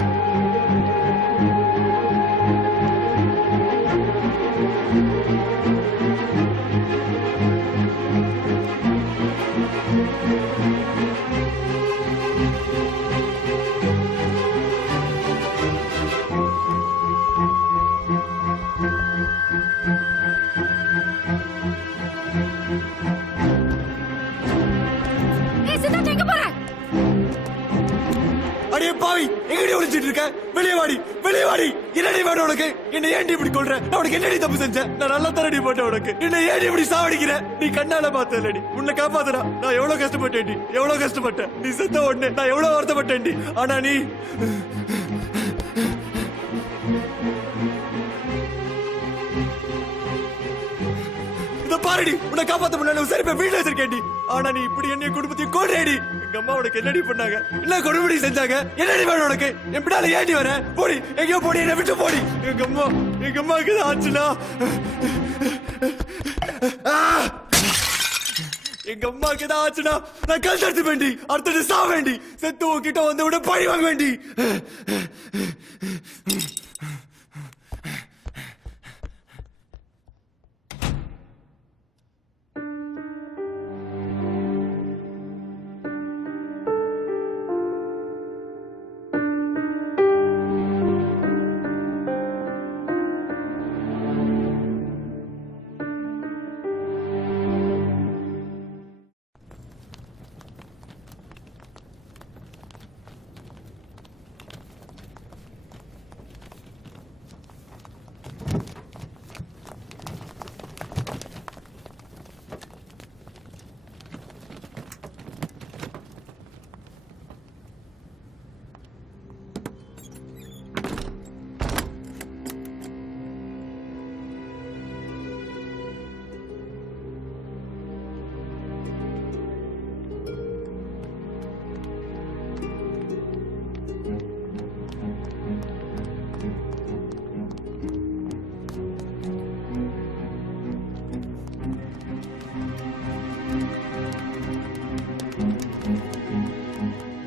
அடியே பாவி எங்கடி ஒளிச்சிட்டு இருக்க? வெளியே வாடி, வெளியே வாடி. என்னடி வேணும் உனக்கு? என்ன ஏன்டி இப்படி கொல்ற? நான் உனக்கு என்னடி தப்பு செஞ்சேன்? நான் நல்லா தரடி போட்டேன் உனக்கு. என்ன ஏன்டி இப்படி சாவடிக்கிற? நீ கண்ணால பார்த்தலடி. உன்னை காப்பாத்துறா. நான் எவ்வளவு கஷ்டப்பட்டேன்டி, எவ்வளவு கஷ்டப்பட்டேன். நீ செத்த உடனே நான் எவ்வளவு வருத்தப்பட்டேன்டி. ஆனா நீ இத பாருடி, உன்னை காப்பாத்த முடியல. சரி போய் வீட்டுல வச்சிருக்கேன்டி. ஆனா நீ இப்படி என்ன குடும்பத்தையும் கொல்றேடி. எங்க அம்மா உனக்கு என்னடி பண்ணாங்க? என்ன கொடுபடி செஞ்சாங்க? என்னடி வேணும் உனக்கு? என் பின்னால ஏன்டி வர? போடி, எங்கேயோ போடி, என்ன விட்டு போடி. எங்க அம்மாவுக்கு இது ஆச்சுனா, எங்க அம்மாவுக்கு ஏதாவது ஆச்சுனா நான் கல் தடுத்து வேண்டி, அடுத்தது சா வேண்டி, செத்து உன்கிட்ட வந்து விட பழி வாங்க வேண்டி.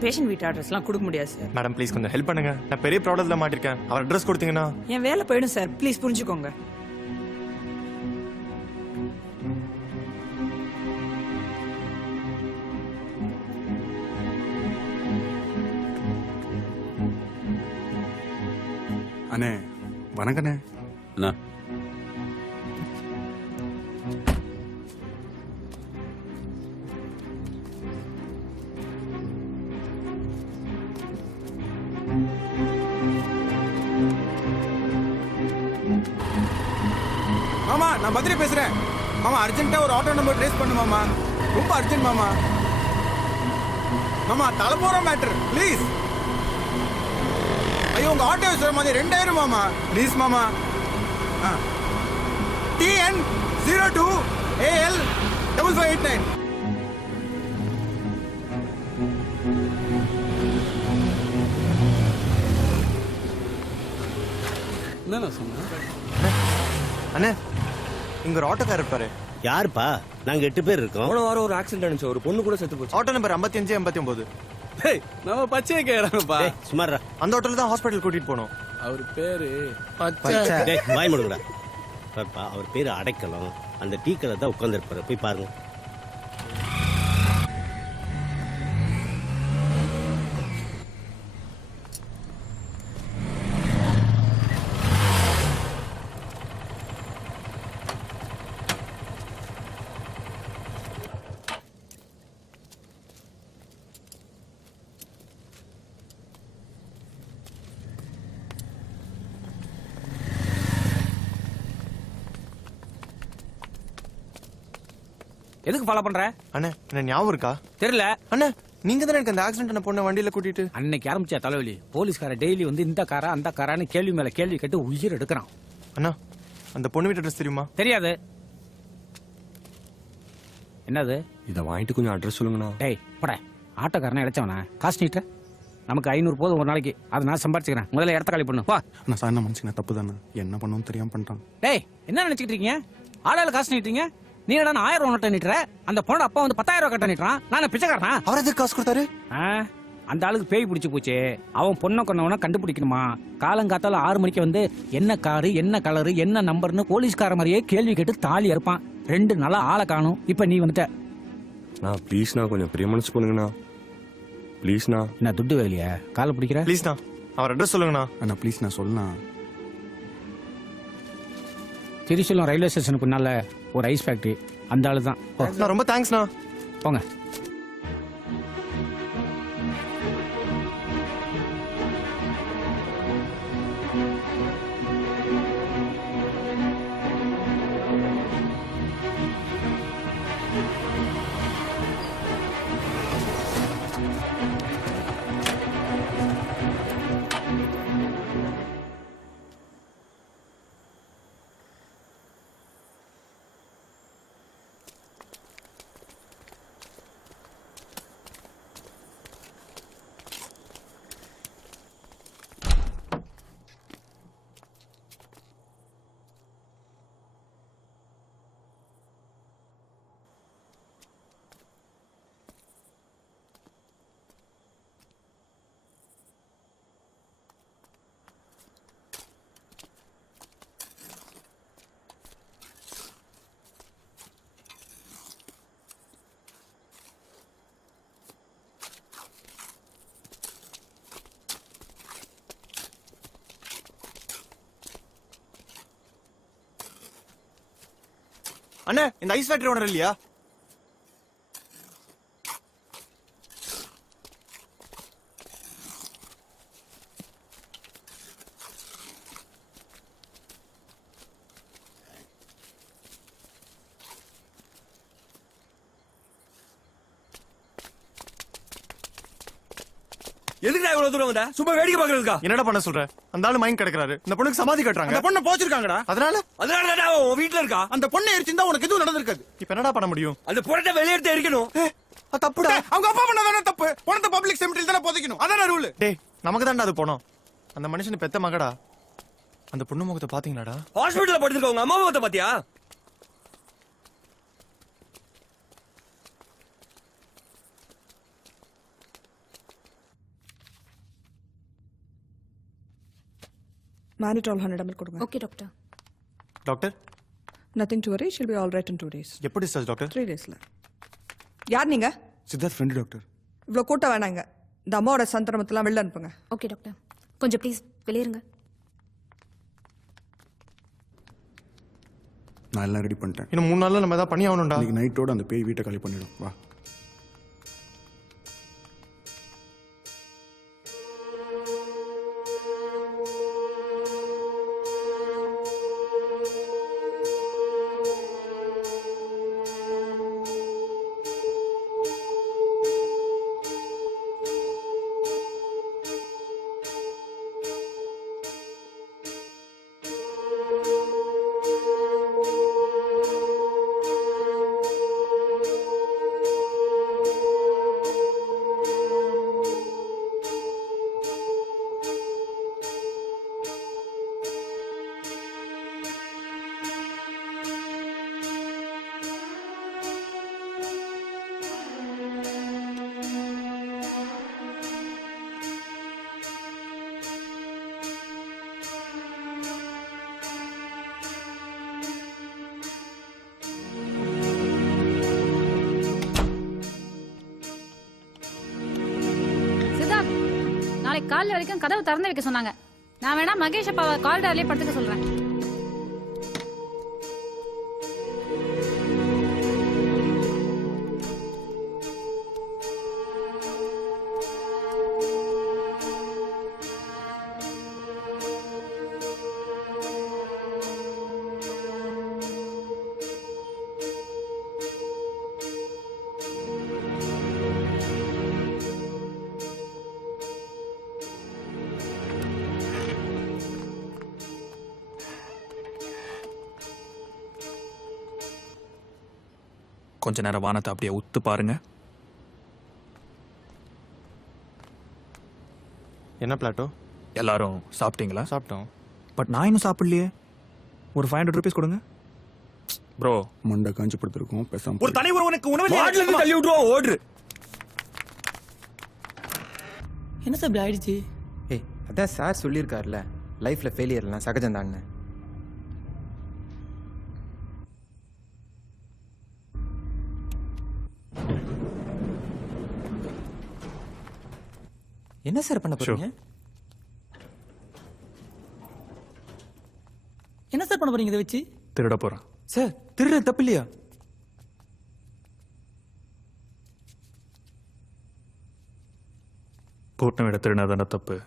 பேஷண்ட் வீட்டு அட்ரஸ்லாம் கொடுக்க முடியாது சார். மேடம் ப்ளீஸ் கொஞ்சம் ஹெல்ப் பண்ணுங்க. நான் பெரிய ப்ராப்ளத்துல மாட்டிருக்கேன். அவர் அட்ரஸ் கொடுத்தீங்கன்னா என் வேலை போயிடும் சார். ப்ளீஸ் புரிஞ்சுக்கோங்க. அண்ணே வணக்கண்ணே. மாமா நான் பத்ரி பேசுறேன். மாமா அர்ஜென்ட்டா ஒரு ஆட்டோ நம்பர் ட்ரேஸ் பண்ணு மாமா. ரொம்ப அர்ஜென்ட் மாமா. மாமா தலை போற மேட்டர் ப்ளீஸ். ஐயோ உங்க ஆட்டோ சொல்ற மாதிரி 2000 மாமா ப்ளீஸ் மாமா. TN 02 AL 5589. என்ன சொன்ன? அண்ணே இங்க ஒரு ஆட்டோக்காரர் இருப்பாரு. யாருப்பா? நாங்க 8 பேர் இருக்கோம். போன வாரம் ஒரு ஆக்சிடென்ட் ஆனிச்சு, ஒரு பொண்ணு கூட செத்து போச்சு. Auto number 5589. நம்ம பச்சையை கேக்குறாங்கப்பா. சுமாரா அந்த ஆட்டோல தான் ஹாஸ்பிட்டல் கூட்டிட்டு போனோம். அவர் பேரு வாய் மூடுங்கடா. பாப்பா அவர் பேரு அடைக்கலம். அந்த டீ கடை தான் உட்கார்ந்திருப்பாரு. போய் பாருங்க. எதுக்கு ஃபாலோ பண்ற? அண்ணே என்ன ஞாபகம் இருக்கா? தெரியல. அண்ணே நீங்க தானே எனக்கு அந்த ஆக்சிடென்ட் பொண்ணை வண்டியில கூட்டிட்டு அன்னைக்கு ஆரம்பிச்ச தலைவலி. போலீஸ்கார டெய்லி வந்து இந்த காரா அந்த காரான்னு கேள்வி மேல கேள்வி கேட்டு உயிர் எடுக்கிறான். அண்ணா அந்த பொண்ணு வீட்டு அட்ரஸ் தெரியுமா? தெரியாது. என்னது? இதை வாங்கிட்டு கொஞ்சம் அட்ரஸ் சொல்லுங்கண்ணா. டேய் பட ஆட்டோக்காரனை இடைச்சவனா? காசு நீட்ட நமக்கு 500 போதும் ஒரு நாளைக்கு. அதை நான் சம்பாரிச்சுக்கிறேன். முதல்ல இடத்த காலி பண்ணு. வா. நான் சார் என்ன மனுஷங்க தப்பு தானே. என்ன பண்ணுவோம் தெரியாம பண்ணிட்டான். டேய் என்ன நினைச்சிட்டு இருக்கீங்க? ஆளால காசு நீட்டீங்க. நீ என்ன 1000 நோட்டை நீட்டுற? அந்த பொண்ணு அப்பா வந்து 10000 ரூபாய் கட்ட நீட்டுறான். நான் பிச்சைக்காரனா? அவர் எதுக்கு காசு கொடுத்தாரு? அந்த ஆளுக்கு பேய் பிடிச்சு போச்சு. அவன் பொண்ணை கொண்டவன கண்டுபிடிக்கணுமா? காலங்காத்தால 6 மணிக்கு வந்து என்ன காரு, என்ன கலரு, என்ன நம்பர்னு போலீஸ்கார மாதிரியே கேள்வி கேட்டு தாலி அறுப்பான். 2 நாளா ஆளை காணும். இப்ப நீ வந்துட்ட. நான் ப்ளீஸ்ண்ணா கொஞ்சம் பெரிய மனசு பண்ணுங்கண்ணா. ப்ளீஸ்ண்ணா. என்ன துட்டு வேலையா? காலை பிடிக்கிற? ப்ளீஸ்ண்ணா அவர் அட்ரஸ் சொல்லுங்கண்ணா. அண்ணா ப்ளீஸ் நான் சொல்லலாம். திருச்செல்லம் ரயில்வே ஸ்டேஷனுக்கு முன்னால ஒரு ஐஸ் ஃபேக்டரி. அந்த ஆளு தான். ரொம்ப தேங்க்ஸ்ண்ணா. போங்க. அண்ணே இந்த ஐஸ் ஃபேக்டரி ஓனர் இல்லையா? எதுக்கு இவ்வளவு தூரம் வந்த? சும்மா வேடிக்கை பாக்குறதுக்கா? என்னடா பண்ண சொல்ற? அந்த ஆளு மைண்ட் கிடக்குறாரு. இந்த பொண்ணுக்கு சமாதி கட்டுறாங்க. அந்த பொண்ணை போச்சிருக்காங்கடா. அதனால அதனால உன் வீட்டுல இருக்கா? அந்த பொண்ணை எரிச்சிருந்தா உனக்கு எதுவும் நடந்திருக்காது. இப்ப என்னடா பண்ண முடியும்? அந்த பொண்ணை வெளியெடுத்து எரிக்கணும். அது தப்புடா. அவங்க அப்பா பண்ணதானே தப்பு. பணத்தை பப்ளிக் செமிட்டரியில தானே புதைக்கணும். அதானே ரூல். டேய் நமக்கு தான்டா அது போனோம். அந்த மனுஷன் பெத்த மகடா. அந்த பொண்ணு முகத்தை பாத்தீங்களாடா? ஹாஸ்பிடல்ல படுத்துருக்க உங்க அம்மா முகத்தை பாத்தியா? மேனிட்ரால் 100 ml கொடுங்க. Okay doctor. Doctor nothing to worry, she'll be all right in 2 days. எப்போ டிஸ்சார்ஜ் டாக்டர்? 3 daysல. யார் நீங்க? Siddharth friend doctor. இவ்வளோ கூட்டம் வேணாங்க. இந்த அம்மாவோட சந்திரமத்தெல்லாம் வெளில அனுப்புங்க. Okay doctor. கொஞ்சம் ப்ளீஸ் வெளியேறுங்க. நான் எல்லாம் ரெடி பண்ணிட்டேன். இன்னும் 3 நாள்ல நம்ம ஏதாவது பண்ணி ஆகணும்டா. இன்னைக்கு நைட்டோட அந்த பேய் வீட்டை காலி பண்ணிடும். வா. நாளைக்கு காலைல வரைக்கும் கதவு திறந்து வைக்க சொன்னாங்க. நான் வேணா மகேஷ் அப்பாவை காரிடார்லயே படுத்துக்க சொல்றேன். கொஞ்ச நேரம் வானத்தை அப்படியே உத்து பாருங்க. என்ன பிளாட்டோ? எல்லாரும் சாப்பிட்டீங்களா? சாப்பிட்டோம். பட் நான் இன்னும் சாப்பிடலையே. ஒரு 500 rupees கொடுங்க ப்ரோ. மண்டை காஞ்சி படுத்திருக்கோம். பேசாம ஒரு தனி ஒருவனுக்கு உணவு தள்ளி விட்டுருவோம். ஓடுறு. என்ன சார் இப்படி ஆயிடுச்சு? ஏய் அதான் சார் சொல்லியிருக்காருல, லைஃப்ல ஃபெயிலியர்லாம் சகஜம் தான். என்ன சார் பண்ண போறீங்க? என்ன சார் பண்ண போறீங்க இதை வச்சு? திருட போறேன் சார். திருட தப்பு இல்லையா? பூட்டின விட திருடினா தானே தப்பு.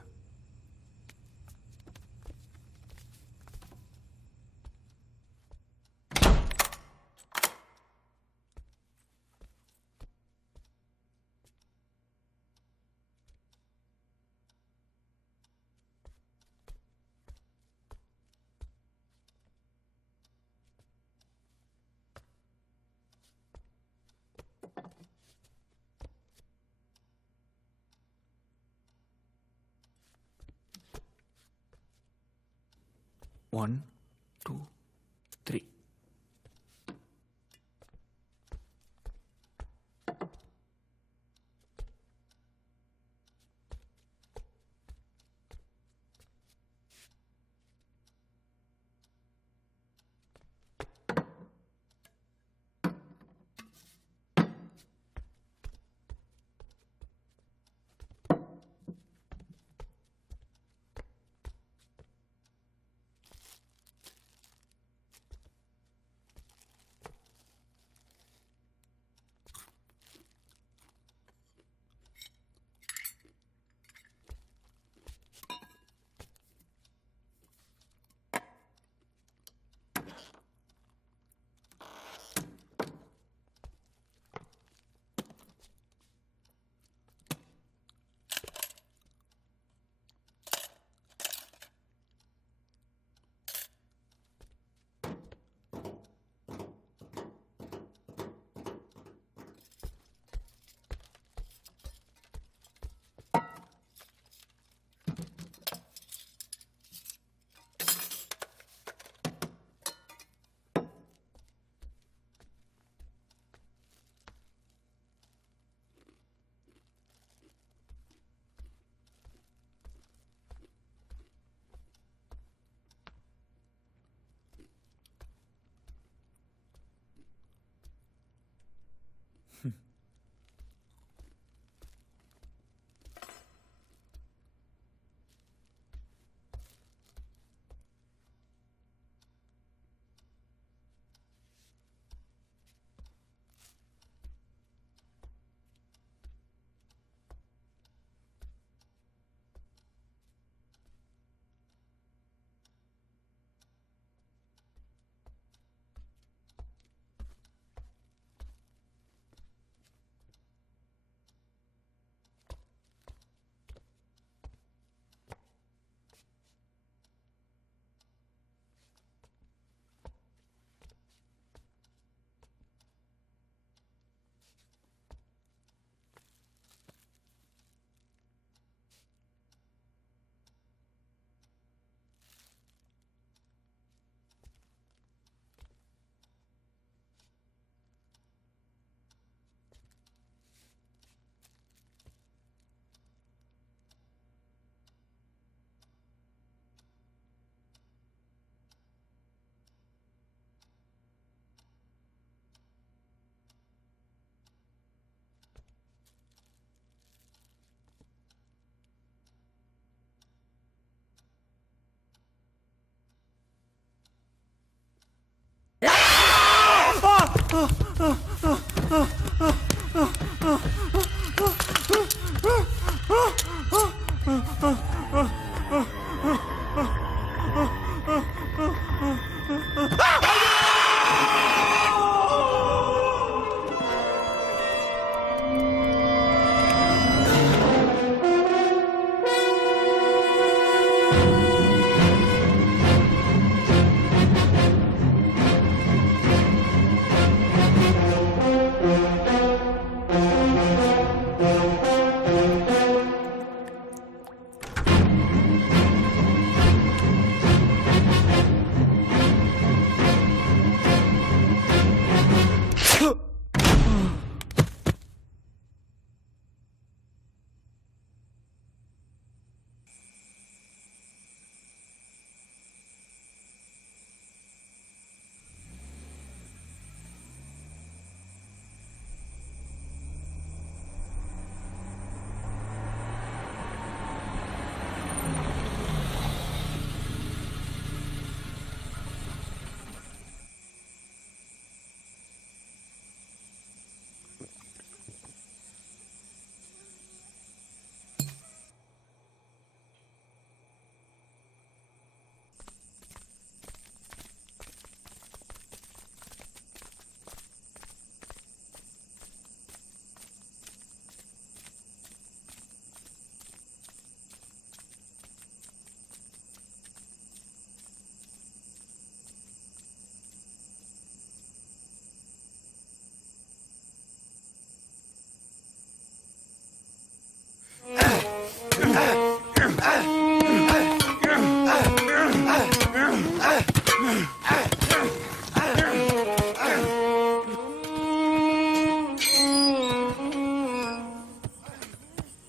One, two, three.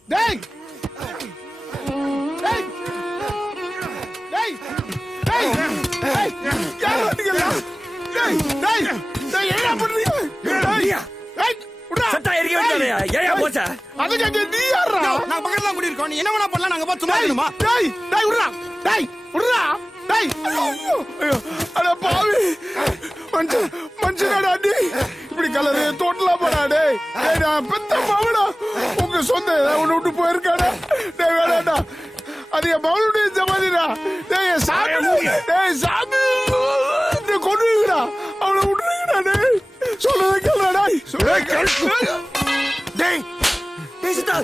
டேய் டேய் டேய் டேய் டேய் யார் வந்தீங்களா டேய் டேய் டேய் என்ன பண்றீங்க டேய் டேய் உடா சட்டா எரிக்க வேண்டியதையா ஏயா போச்சா அதுக்கு அங்க நீ யாரா நான் பக்கத்துல குடி இருக்கோம் நீ என்ன வேணா பண்ணலாம் நாங்க பா சும்மா இருக்கணுமா டேய் டேய் உடா டேய் உடா டேய் ஐயோ அட பாவி மனுஷனடா நீ இப்படி கலரு தோட்டலா போடா டேய் டேய் நான் பெத்த மாவடா உங்க சொந்த உன்னை விட்டு போயிருக்காடா டேய் வேடாடா அது என் மகளுடைய ஜமாதிடா டேய் சாமி டேய் சாமி நீ கொண்டுடா அவனை விட்டுறீங்கடா டேய் சொல்றத கேளுடா டேய் டேய் சித்தா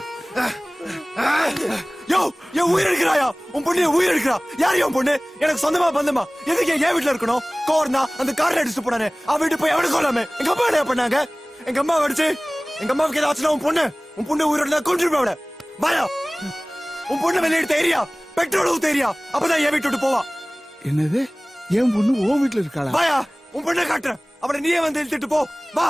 யோ ஏன் உயிர் எடுக்கிறாயா உன் பொண்ணு உயிர் எடுக்கிறா யார் என் பொண்ணு எனக்கு சொந்தமா பந்தமா எதுக்கு என் வீட்டுல இருக்கணும் கோர்னா அந்த கார்ல அடிச்சு போனானே அவ வீட்டு போய் அவனுக்கு கொள்ளாம எங்க அப்பா என்ன பண்ணாங்க எங்க அம்மா அடிச்சு எங்க அம்மாவுக்கு ஏதாச்சும் உன் பொண்ணு உயிரோட கொண்டு அவளை பாயா உன் பொண்ணு வெளியே எடுத்த ஏரியா பெட்ரோல் ஊத்த ஏரியா அப்பதான் என் வீட்டு விட்டு போவா என்னது என் பொண்ணு ஓ வீட்டுல இருக்காளா பாயா உன் பொண்ணை காட்டுறேன் அவளை நீயே வந்து இழுத்துட்டு போ வா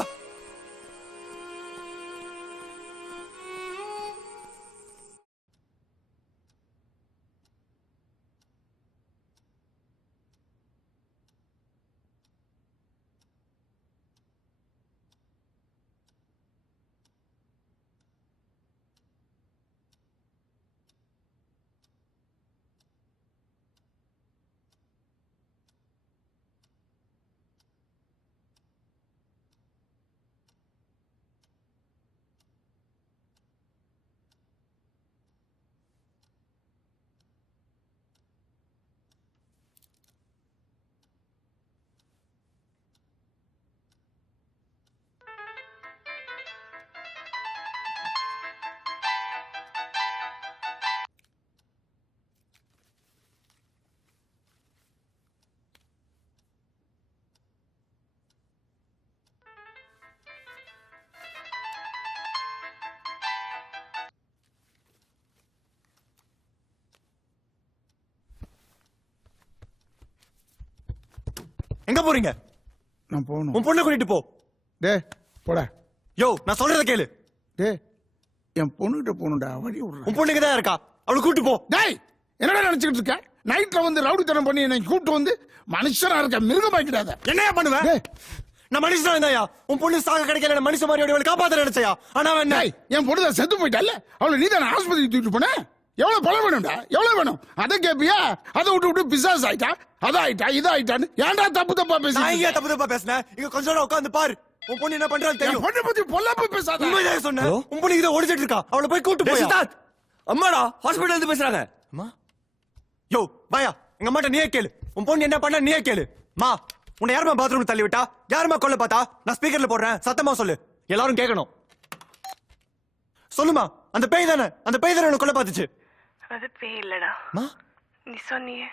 எங்க போறீங்க நான் போகணும் உன் பொண்ணை கூட்டிட்டு போ டேய் போடா யோ நான் சொல்றத கேளு டேய் என் பொண்ணுகிட்ட போகணும்டா வழி விடுறா உன் பொண்ணுக்கு தான் இருக்கா அவளை கூட்டு போ டேய் என்னடா நினைச்சுக்கிட்டு இருக்க நைட்ல வந்து ரவுடித்தனம் பண்ணி என்னை கூப்பிட்டு வந்து மனுஷனா இருக்க மிருகமாக்கிடாத என்னையா பண்ணுவேன் நான் மனுஷன் இருந்தாயா உன் பொண்ணு சாக கிடைக்கல மனுஷன் மாதிரி அவளை காப்பாத்த நினைச்சயா ஆனா அவன் என்ன டேய் என் பொண்ணு தான் செத்து போயிட்டால அவளை நீ தானே ஆஸ்பத்திரிக்கு தூக்கிட்டு போன எவ்வளவு பணம் வேணும்டா எவ்வளவு வேணும் அதை கேப்பியா அதை விட்டு பிசாஸ் ஆயிட்டா அதாயிட்டா இதாயிட்டான்னு ஏன்டா தப்பு தப்பா நான் பேசி ஏன் தப்பு தப்பா பேசுனேன் இங்க கொஞ்ச நேரம் உட்கார்ந்து பாரு உன் பொண்ணு என்ன பண்றான்னு என் தெரியும். பொண்ணை பத்தி பொல்லாப்ப பேசாத. உண்மைதான் சொன்னேன். உன் பொண்ணு இதை ஓடிச்சிட்டு இருக்கா. அவளை போய் கூட்டு போய். அம்மாடா ஹாஸ்பிடல்ல இருந்து பேசுறாங்க. அம்மா யோ பாயா எங்க அம்மாட்ட நீயே கேளு. உன் பொண்ணு என்ன பண்ணா நீயே கேளு. மா உன்னை யாருமா பாத்ரூம் தள்ளி விட்டா? யாருமா கொல்ல பார்த்தா? நான் ஸ்பீக்கர்ல போடுறேன், சத்தமா சொல்லு, எல்லாரும் கேட்கணும். சொல்லுமா, அந்த பேய் தானே உன்னை கொல்ல பார்த்துச்சு. அது பேய் இல்லடா. நீ சொன்னியே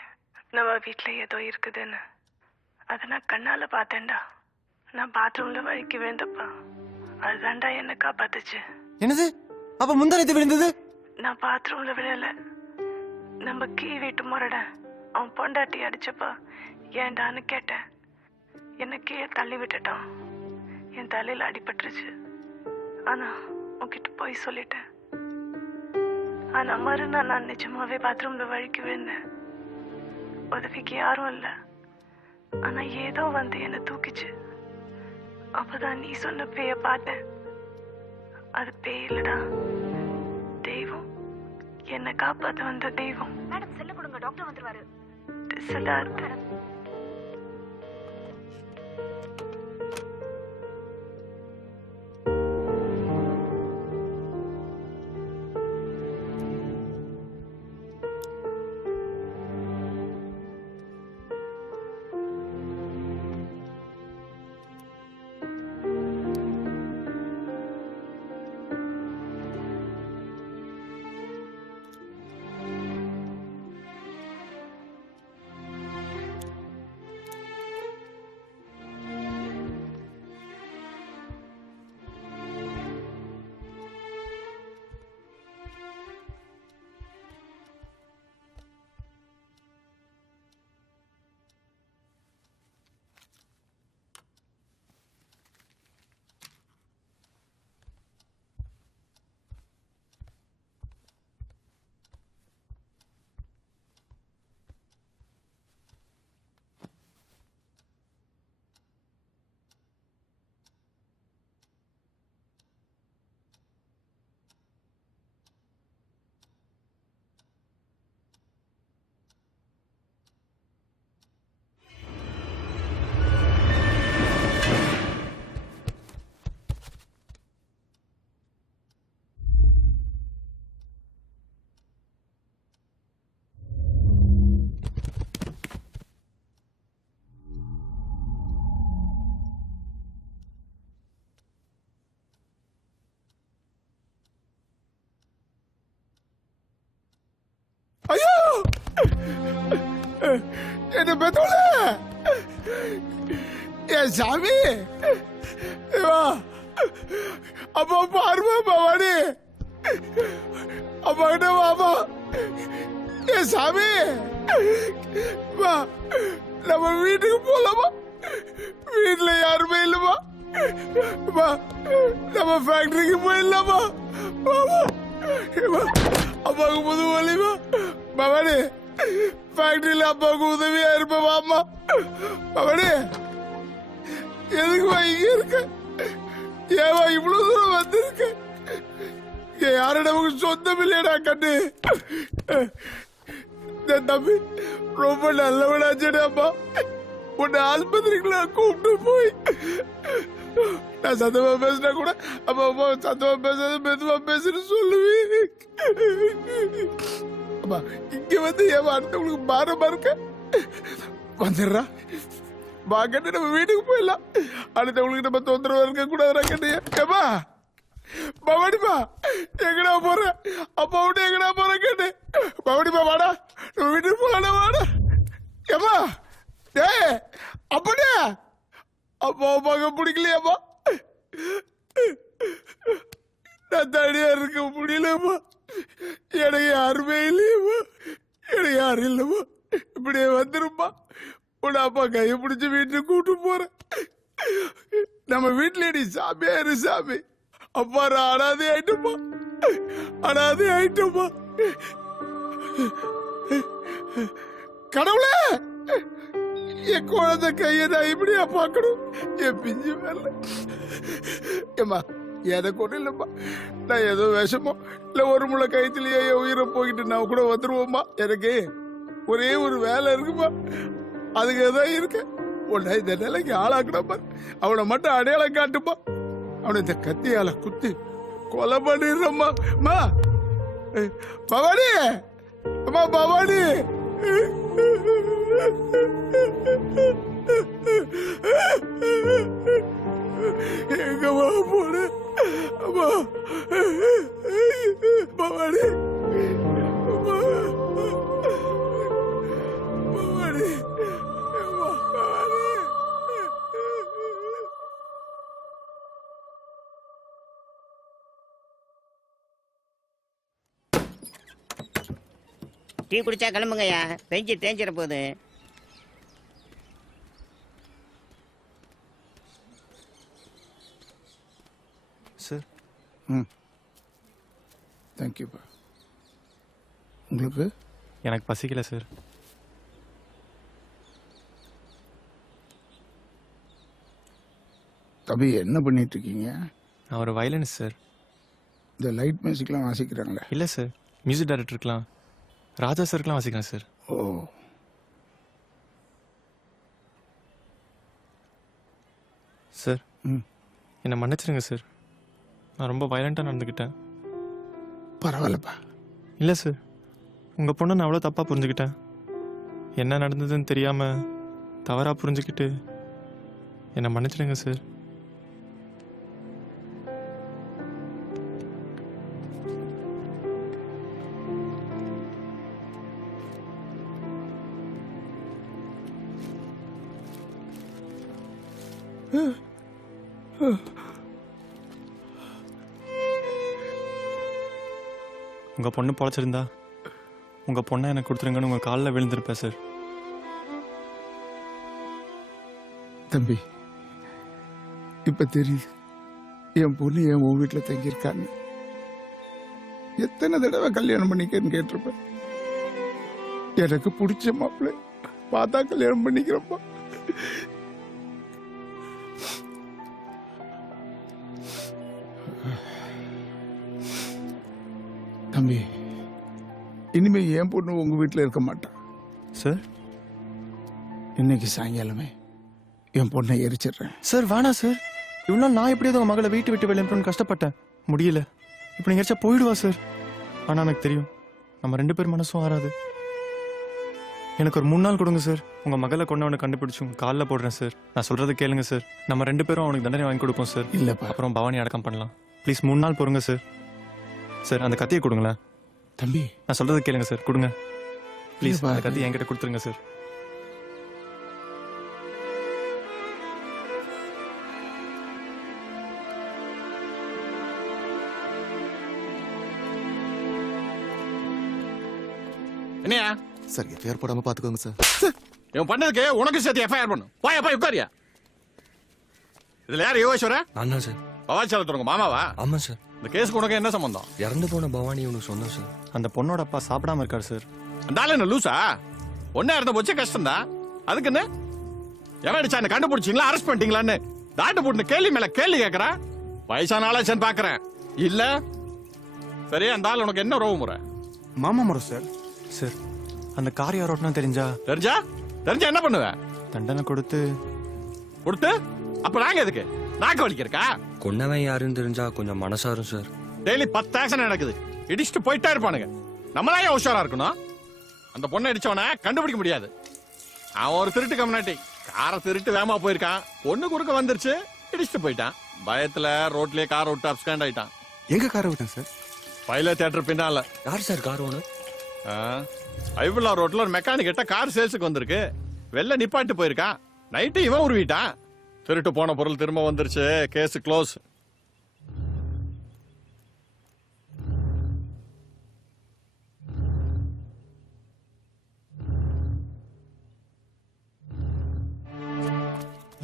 நம்ம வீட்டுல ஏதோ இருக்குதுன்னு, அதை நான் கண்ணால பார்த்தேன்டா. நான் பாத்ரூம்ல வழுக்கி விழுந்தப்பா அதுதான்டா என்ன காப்பாத்துச்சு. என்னது? அப்ப முந்தானத்து விழுந்தது? நான் பாத்ரூம்ல விழல. நம்ம கீ வீட்டு முறட அவன் பொண்டாட்டி அடிச்சப்பா ஏன்டான்னு கேட்டேன். என்ன கீழே தள்ளி விட்டுட்டான். என் தலையில அடிபட்டுருச்சு. ஆனா உன்கிட்ட போய் சொல்லிட்டேன். ஆனா மறுநாள் நான் நிஜமாவே பாத்ரூம்ல வழுக்கி விழுந்தேன். உதவிக்கு யாரும் இல்ல. ஆனா ஏதோ வந்து என்ன தூக்கிச்சு. அப்பதான் நீ சொன்ன பேய பார்த்தேன். அது பேய் இல்லடா, தெய்வம். என்ன காப்பாத்த வந்த தெய்வம். மேடம் செல்ல கொடுங்க, டாக்டர் வந்துருவாரு. சித்தார்த். ஐயோ என்ன பெத்தோல என் சாமி. அப்பா பாருமா பவானி, அப்பா கிட்ட வாமா. என் சாமி வா, நம்ம வீட்டுக்கு போலாமா? வீட்டுல யாருமே இல்லமா. வா நம்ம ஃபேக்டரிக்கு போயிடலாமா? அப்பாவுக்கு புது வலிமா. பவானி ஃபேக்டரியில அப்பாவுக்கு உதவியா இருப்பா. அம்மா பவானி எதுக்குமா இங்க இருக்க? ஏவா இவ்வளவு தூரம் வந்திருக்க? யாரும் நமக்கு சொந்தம் இல்லையடா கண்ணு. தம்பி ரொம்ப நல்லவனாச்சேடாப்பா. உன்னை ஆஸ்பத்திரிக்குள்ள கூப்பிட்டு போய் நான் சத்தமா பேசினா கூட அப்பா அப்பா சத்தமா பேசாத மெதுவா பேசுன்னு சொல்லுவேன். இங்க வந்து ஏமா அடுத்தவங்களுக்கு பாரமா இருக்க? வந்துடுறா வா கண்ணு, நம்ம வீட்டுக்கு போயிடலாம். அடுத்தவங்களுக்கு நம்ம தொந்தரவா இருக்க கூடாதுடா கண்ணு. ஏமா பவானிப்பா எங்கடா போற? அப்பா விட்டு எங்கடா போற கண்ணு? பவானிப்பா வாடா, நம்ம வீட்டுக்கு போகலாம் வாடா. ஏமா டே அப்படியே அப்பா அப்பாவுக்கு பிடிக்கலையாப்பா? நான் தனியா இருக்க முடியலப்பா. எனக்கு யாருமே இல்லையப்பா. எனக்கு யாரும் இல்லப்பா. இப்படியே வந்துருப்பா. உன் அப்பா கையை பிடிச்சி வீட்டுக்கு கூட்டு போறேன். நம்ம வீட்டுல நீ சாமியா இரு சாமி. அப்பா அனாதை ஆயிட்டப்பா, அனாதை ஆயிட்டப்பா. கடவுளே என் குழந்தை கையை நான் இப்படியா பார்க்கணும்? என் பிஞ்சு மேல ஏமா எனக்கு ஒன்றும் இல்லைம்மா. நான் ஏதோ விஷமோ இல்லை ஒரு முளை கைத்திலேயே என் உயிரை போய்கிட்டு நான் கூட வந்துருவோம்மா. எனக்கு ஒரே ஒரு வேலை இருக்குமா, அதுக்கு தான் இருக்கேன். உன்னை இந்த நிலைக்கு ஆளாக்குன பாரு. அவனை மட்டும் அடையாளம் காட்டுப்பா. அவனை இந்த கத்தியால குத்தி கொலை பண்ணிடுறம்மா. அம்மா பவானி, அம்மா பவானி. எங்கம்மா போன அம்மா பவானி, அம்மா பவானி, அம்மா பவானி. டீ குடிச்சா கிளம்புங்கய்யா, பெஞ்சு தேஞ்சிட போகுது. சார். தேங்க்யூப்பா. உங்களுக்கு? எனக்கு பசிக்கல சார். தம்பி என்ன பண்ணிட்டு இருக்கீங்க? நான் ஒரு வயலன்ஸ் சார். இந்த லைட் மியூசிக்லாம் வாசிக்கிறாங்களே? இல்லை சார், மியூசிக் டைரக்டருக்குலாம் ராஜா சாருக்குலாம் வாசிக்கிறேன் சார். ஓ, சார் என்னை மன்னிச்சிருங்க சார், நான் ரொம்ப வயலண்ட்டாக நடந்துக்கிட்டேன். பரவாயில்லப்பா. இல்லை சார், உங்கள் பொண்ணை நான் அவ்வளோ தப்பாக புரிஞ்சுக்கிட்டேன். என்ன நடந்ததுன்னு தெரியாமல் தவறாக புரிஞ்சுக்கிட்டு என்னை மன்னிச்சிடுங்க சார். உங்கள் பொண்ணு பொழைச்சிருந்தா உங்கள் பொண்ணை எனக்கு கொடுத்துருங்கன்னு உங்கள் காலில் விழுந்திருப்பேன் சார். தம்பி இப்ப தெரியுது என் பொண்ணு என் உன் வீட்டுல தங்கியிருக்கான்னு. எத்தனை தடவை கல்யாணம் பண்ணிக்கன்னு கேட்டிருப்பேன். எனக்கு பிடிச்ச மாப்பிள்ளை பார்த்தா கல்யாணம் பண்ணிக்கிறப்பா. தம்பி இனிமே என் பொண்ணு உங்க வீட்டுல இருக்க மாட்டான் சார். இன்னைக்கு சாயங்காலமே என் பொண்ணை எரிச்சிடுறேன். சார் வேணாம் சார், இவ்வளோ நாள் நான் எப்படியாவது உங்கள் மகளை வீட்டு விட்டு வெளியே கஷ்டப்பட்டேன், முடியல. இப்போ நீங்கள் எரிச்சா போயிடுவா சார். ஆனால் எனக்கு தெரியும் நம்ம 2 பேர் மனசும் ஆறாது. எனக்கு ஒரு 3 நாள் கொடுங்க சார், உங்கள் மகளை கொண்டவனை கண்டுபிடிச்சி உங்கள் காலில் போடுறேன் சார். நான் சொல்கிறத கேளுங்க சார், நம்ம 2 பேரும் அவனுக்கு தண்டனை வாங்கி கொடுப்போம் சார். இல்லப்பா. அப்புறம் பவானி அடக்கம் பண்ணலாம். ப்ளீஸ் 3 நாள் பொறுங்க சார். சார் அந்த கத்தியை கொடுங்களேன். தம்பி நான் சொல்கிறத கேளுங்க சார், கொடுங்க ப்ளீஸ். இல்லப்பா. அந்த கத்தியை என்கிட்ட கொடுத்துருங்க சார். என்னையா சார் எஃப்ஐஆர் போடாம பாத்துக்கோங்க சார். இவன் பண்ணதுக்கு உனக்கு சேர்த்து எஃப்ஐஆர் பண்ணும். போய் உட்காரியா. இதுல யார் யோகேஸ்வரா? அண்ணா சார். பவாச்சலத்துறங்க மாமாவா? ஆமா சார். இந்த கேஸுக்கு உனக்கு என்ன சம்பந்தம்? இறந்து போன பவானி உனக்கு சொன்னோம் சார். அந்த பொண்ணோட அப்பா சாப்பிடாம இருக்காரு சார். அந்த ஆளு என்ன லூசா? ஒன்னா இருந்த போச்சு கஷ்டம் தான். அதுக்கு என்ன எவன் அடிச்சா என்ன கண்டுபிடிச்சிங்களா, அரெஸ்ட் பண்ணிட்டீங்களான்னு தாட்டு போட்டு கேள்வி மேல கேள்வி கேட்கறா. வயசான ஆளாச்சேன்னு பாக்குறேன். இல்ல சரி, அந்த ஆள் உனக்கு என்ன ரோவு முறை? மாமா முறை சார். சார் அந்த கார் யாரோட்னா தெரிஞ்சா தெரிஞ்சா என்ன பண்ணுவேன்? தண்டனை கொடுத்து அப்ப நாங்க எதுக்கு நாக்கு வலிக்கிறக்கா? கொன்னவன் யாருன்னு தெரிஞ்சா கொஞ்சம் மனசாரும் சார். டெய்லி 10 ஆக்ஷன் நடக்குது, இடிச்சுட்டு போயிட்டே இருப்பானுங்க. நம்மளா ஏன் உஷாரா இருக்கணும்? அந்த பொண்ணை அடிச்சவன கண்டுபிடிக்க முடியாது. அவன் ஒரு திருட்டு கம்னாட்டி காரை திருட்டு வேகமா போயிருக்கான். பொண்ணு குறுக்க வந்துருச்சு, இடிச்சுட்டு போயிட்டான். பயத்துல ரோட்லயே கார் விட்டு அப்ஸ்காண்ட் ஆயிட்டான். எங்க காரை விட்டேன் சார்? பைல தியேட்டர் பின்னால. யார் சார் கார் ஓனர்? ஐவுல்லா ரோட்ல ஒரு மெக்கானிக் கிட்ட கார் சேல்ஸுக்கு வந்திருக்கு. வெளில நிப்பாட்டு போயிருக்கான். நைட்டு இவன் உருவிட்டான். திருட்டு போன பொருள் திரும்ப வந்துருச்சு. Case close.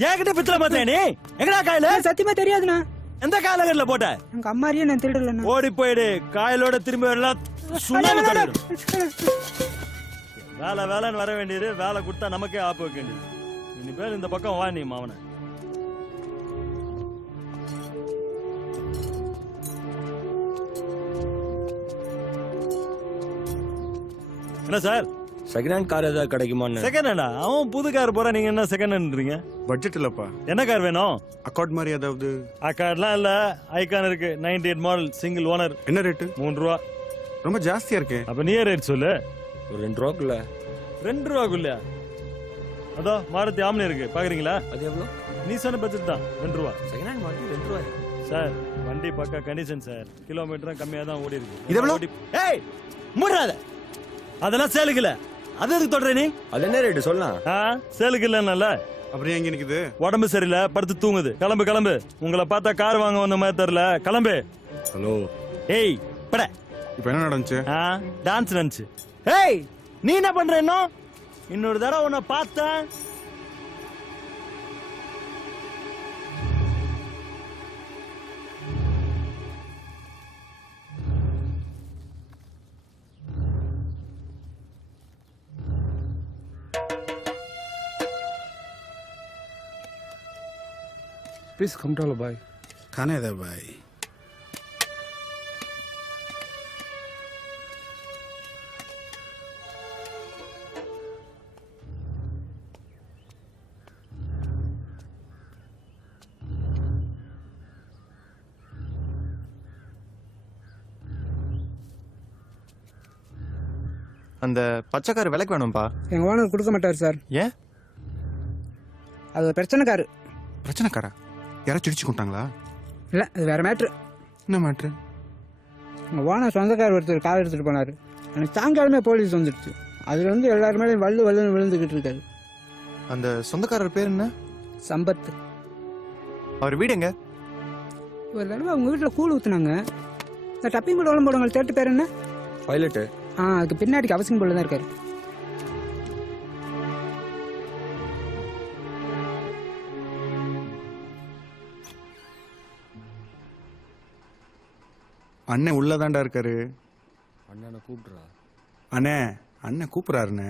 ஏன்கிட்ட பித்தல பார்த்தேனே எங்கடா காயில? சத்தியமா தெரியாதுண்ணா. எந்த காலகட்டல போட்ட? எங்க அம்மாரியே நான் திருடலண்ணா. ஓடி போயிடு, காயலோட திரும்பி வரலாம். சுண்ணாம்பு தடவிடும். வேலை வேலைன்னு வர வேண்டியது, வேலை கொடுத்தா நமக்கே ஆப்பு வைக்க வேண்டியது. இனி பேர் இந்த பக்கம் வா நீ மாவன. என்ன சார் செகண்ட் ஹேண்ட் கார் ஏதாவது கிடைக்குமா? செகண்ட் ஹேண்டா? அவன் புது கார் போறா, நீங்க என்ன செகண்ட் ஹேண்ட்றீங்க? பட்ஜெட் இல்லப்பா. என்ன கார் வேணும்? அக்கார்ட் மாதிரி ஏதாவது. அக்கார்ட்லாம் இல்ல, ஐகான் இருக்கு, 98 மாடல், சிங்கிள் ஓனர். என்ன ரேட்டு? 3 ரூபா. ரொம்ப ஜாஸ்தியா இருக்கு. அப்ப நீயே ரேட் சொல்லு. ஒரு 2 ரூபாக்குள்ள. 2 ரூபாக்குள்ளயா? அதோ மாருதி ஆம்னி இருக்கு, பாக்குறீங்களா? அது எவ்வளோ? நீ சொன்ன பட்ஜெட் தான், 2 ரூபா. செகண்ட் ஹேண்ட் மாடல் 2 ரூபாயா? சார் வண்டி பக்கா கண்டிஷன் சார், கிலோமீட்டரும் கம்மியா தான் ஓடி இருக்கு. இது எவ்வளோ? ஏய் மூடாத, அதெல்லாம் சேலுக்கு இல்ல. அது எதுக்கு தொடர நீ? அது என்ன ரேட்டு சொல்லலாம்? சேலுக்கு இல்லைன்னால. அப்படியே எங்க நிக்குது? உடம்பு சரியில்லை, படுத்து தூங்குது. கிளம்பு கிளம்பு, உங்களை பார்த்தா கார் வாங்க வந்த மாதிரி தெரியல. கிளம்பு. ஹலோ. ஏய் பட. இப்போ என்ன நடந்துச்சு? டான்ஸ் நடந்துச்சு. ஏய் நீ என்ன பண்ற? இன்னொரு தடவை உன்னை பார்த்தேன். Please come to the boy. खाने दे भाई. அந்த பச்சைக்காரு விலைக்கு வேணும்பா. எங்கள் ஓனர் கொடுக்க மாட்டார் சார். ஏன்? அது பிரச்சனைக்காரு. பிரச்சனைக்காரா? யாராச்சும் இடிச்சு கொண்டாங்களா? இல்லை, அது வேறு மேட்ரு. என்ன மேட்ரு? எங்கள் ஓனர் சொந்தக்கார் ஒருத்தர் கார் எடுத்துகிட்டு போனார். எனக்கு சாயங்காலமே போலீஸ் வந்துடுச்சு. அதில் வந்து எல்லாருமே வல்லுன்னு விழுந்துக்கிட்டு இருக்காரு. அந்த சொந்தக்காரர் பேர் என்ன? சம்பத். அவர் வீடு எங்க? ஒரு தடவை அவங்க வீட்டில் கூழ் ஊற்றுனாங்க. இந்த டப்பிங் போட உடம்பு போடுவாங்க, தேட்டு பேர் என்ன? பைலட்டு. அதுக்கு பின்னாடி அவசியம் போல தான் இருக்காரு. அண்ணன் உள்ளதாண்டா இருக்காரு. அண்ணனை கூப்பிடுறா. அண்ணே, அண்ணன் கூப்பிடுறாருண்ணே.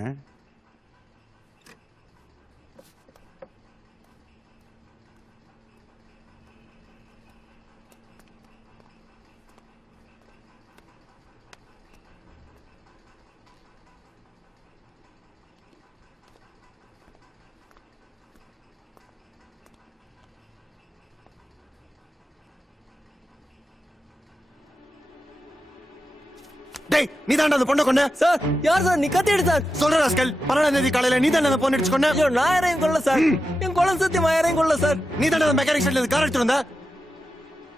டேய் நீ தாண்டா அந்த பொண்ணை கொன்ன? சார் யார் சார்? நீ கத்தி எடு சார். சொல்ற ராஸ்கல், 12ஆம் தேதி காலையில நீ தாண்டா அந்த பொண்ணை அடிச்சு கொன்ன? ஐயோ நான் யாரையும் கொல்ல சார். என் குலம் சத்தியமா யாரையும் கொல்ல சார். நீ தாண்டா அந்த மெக்கானிக் ஷெட்ல கார் எடுத்து வந்த?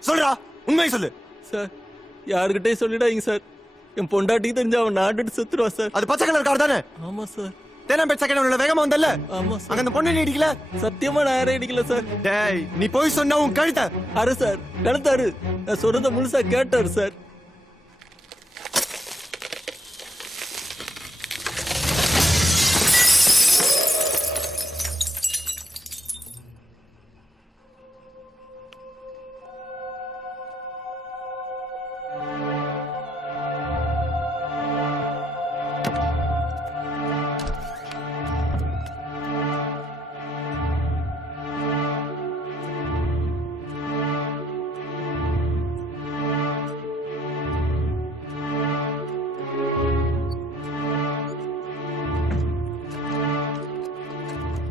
சொல்றா, உண்மையை சொல்லு. சார் யாருக்கிட்டே சொல்லிடாதீங்க சார். என் பொண்டாட்டி தெரிஞ்சா அவன் நாட்டு செத்துருவா சார். அது பச்சை கலர் கார் தானே? ஆமா சார். தேனாம்பேட் செகண்ட் உள்ள வேகமா வந்தல்ல? ஆமா சார். அங்க அந்த பொண்ணை நீ அடிக்கல? சத்தியமா நான் யாரையும் அடிக்கல சார். டேய் நீ போய் சொன்னா உன் கழுத்த அரு சார் கழுத்தாரு. நான் சொல்றத முழுசா கேட்டாரு சார்.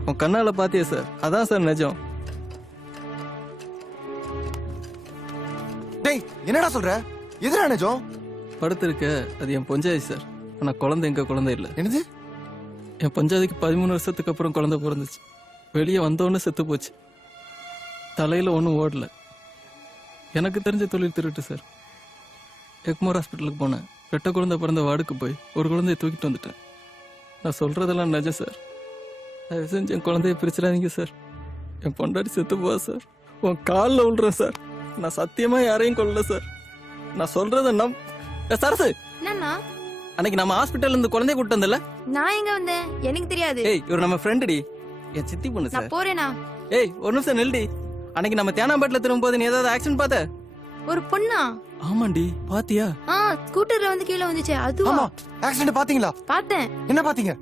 உன் கண்ணால பாத்தியா சார்? அதான் சார் நிஜம். டேய் என்னடா சொல்ற? எதுடா நிஜம்? படுத்திருக்க அது என் பொஞ்சாதி சார். ஆனா குழந்தை எங்க குழந்தை இல்ல. என்னது? என் பஞ்சாதிக்கு 13 வருஷத்துக்கு அப்புறம் குழந்தை பிறந்துச்சு. வெளியே வந்தோன்னு செத்து போச்சு. தலையில ஒன்றும் ஓடல. எனக்கு தெரிஞ்ச தொழில் திருட்டு சார். எக்மோர் ஹாஸ்பிட்டலுக்கு போனேன். ரெட்டை குழந்தை பிறந்த வார்டுக்கு போய் ஒரு குழந்தைய தூக்கிட்டு வந்துட்டேன். நான் சொல்றதெல்லாம் நிஜம் சார். தயவு செஞ்சு என் குழந்தைய பிரிச்சிடாதீங்க சார். என் பொண்டாட்டி செத்து போவா சார். உன் காலில் விழுறேன் சார். நான் சத்தியமா யாரையும் கொல்லல சார். நான் சொல்றத சரசு, என்னண்ணா? அன்னைக்கு நம்ம ஹாஸ்பிட்டல்ல இருந்து குழந்தைய கூட்டு வந்தல? நான் எங்க வந்தேன்? எனக்கு தெரியாது. ஏய் இவர் நம்ம ஃப்ரெண்டுடி, என் சித்தி பொண்ணு சார். நான் போறேனா? ஏய் ஒரு நிமிஷம் நில்டி. அன்னைக்கு நம்ம தேனாம்பேட்டில் திரும்பும்போது நீ ஏதாவது ஆக்சிடென்ட் பார்த்த? ஒரு பொண்ணா? ஆமாண்டி, பாத்தியா? ஸ்கூட்டர்ல வந்து கீழே வந்துச்சு. அதுவா? ஆமா, ஆக்சிடென்ட் பாத்தீங்களா? பார்த்தேன். என்ன பாத்தீங்க?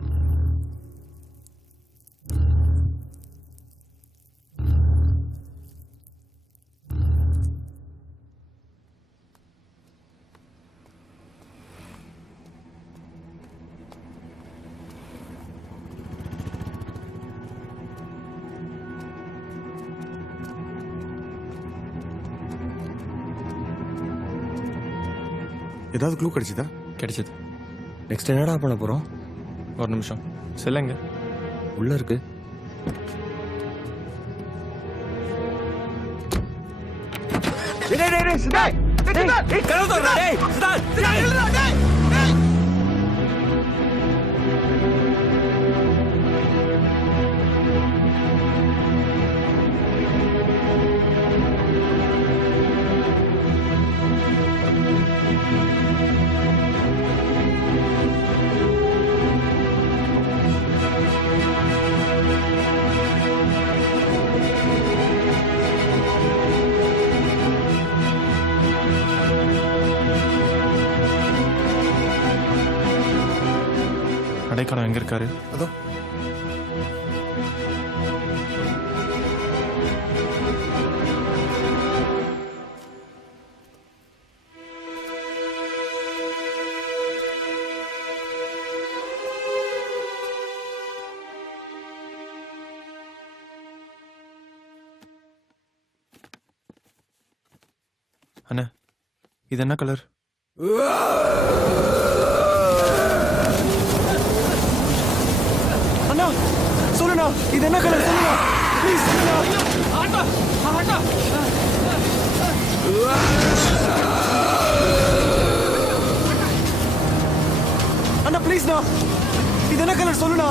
ஏதாவது க்ளூ கிடைச்சதா? கிடைச்சது. நெக்ஸ்ட் என்னடா பண்ண போறோம்? ஒரு நிமிஷம். செல்லுங்க. உள்ள இருக்கு. கடைக்காரன் எங்க இருக்காரு? அதோ. அண்ணா, இது என்ன கலர்? அண்ணா சொல்லுண்ணா, இது என்ன கலர்? சொல்லுண்ணா ப்ளீஸ். அண்ணா ப்ளீஸ்ண்ணா, இது என்ன கலர்? சொல்லுண்ணா.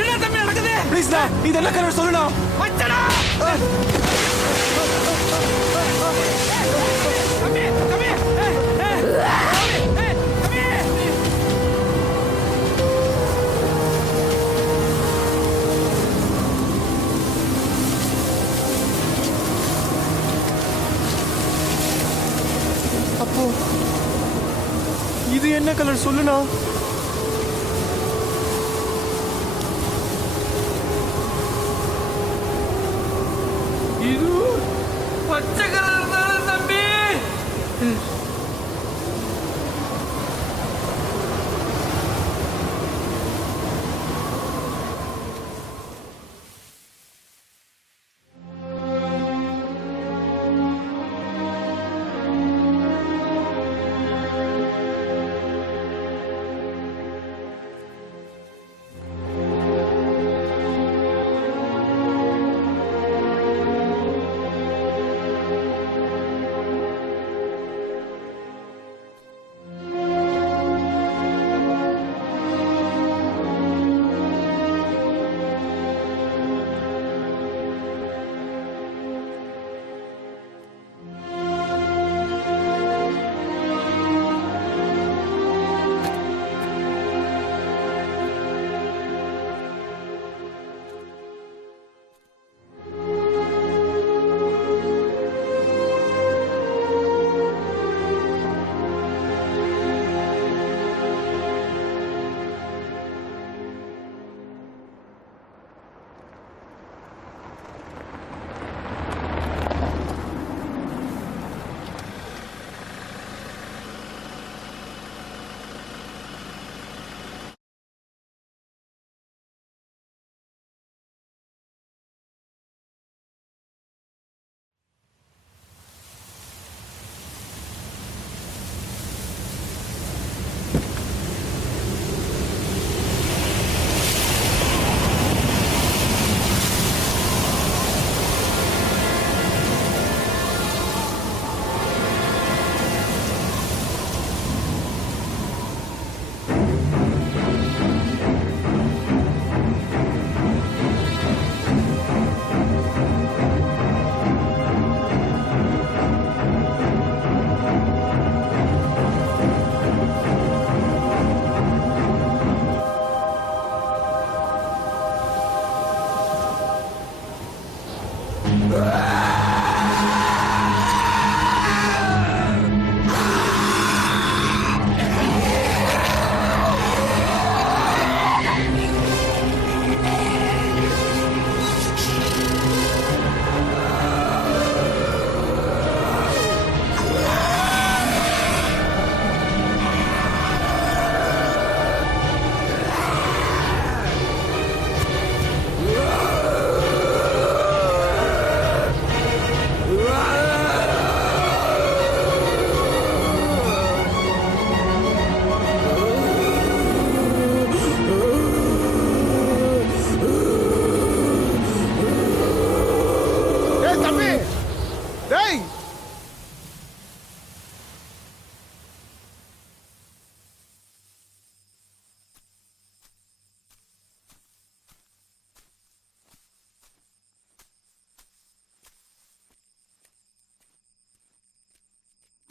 என்ன தம்பி நடக்குது? ப்ளீஸ்ண்ணா, இது என்ன கலர்? சொல்லுண்ணா. மச்சடா! தம்பி, தம்பி! அப்போ இது என்ன கலர்? சொல்லுண்ணா. இது பச்சை கலர் தானே தம்பி?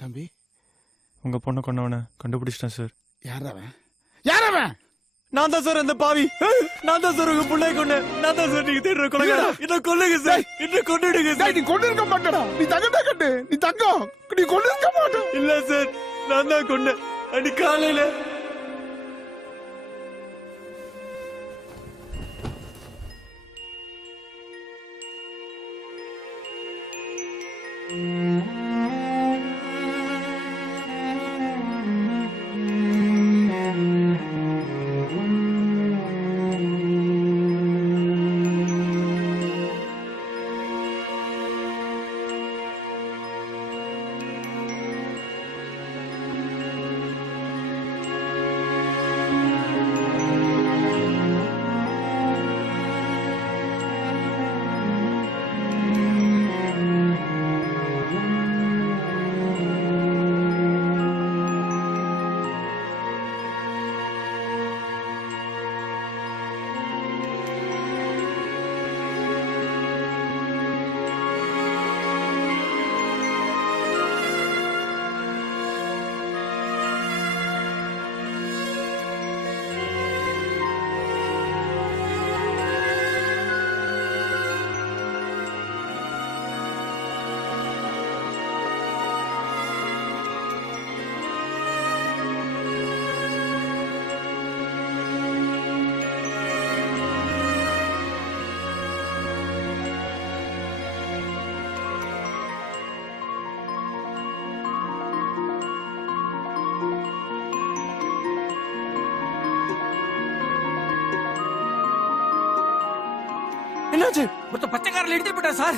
தம்பி, உங்க பொண்ணை கொண்டவனை கண்டுபிடிச்சிட்டேன் சார். யார் அவன்? யார் அவன்? நான் தான் சார் அந்த பாவி. நான் தான் சார் உங்க பிள்ளைய கொண்டேன். நான் தான் சார் நீங்க தேடுற கொலைகாரன். என்ன கொல்லுங்க சார். என்ன கொன்னுடுங்க சார். நீ கொண்டு இருக்க மாட்டடா. நீ தங்கடா கட்டு. நீ தங்கம். நீ கொண்டு இருக்க மாட்ட. இல்ல சார், நான் தான் கொன்னேன். அடி காலையில. என்னாச்சு? ஒருத்த பச்சைக்காரில் எடுத்துட்டு போயிட்டா சார்.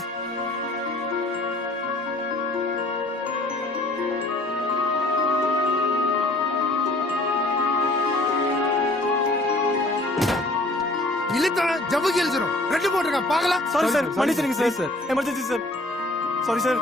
இழுத்தா ஜவுக்கு எழுதுறோம். ரெண்டு போட்டுருக்க பாக்கலாம். சாரி சார், மன்னிச்சிடுங்க sir. Emergency sir. Sorry sir.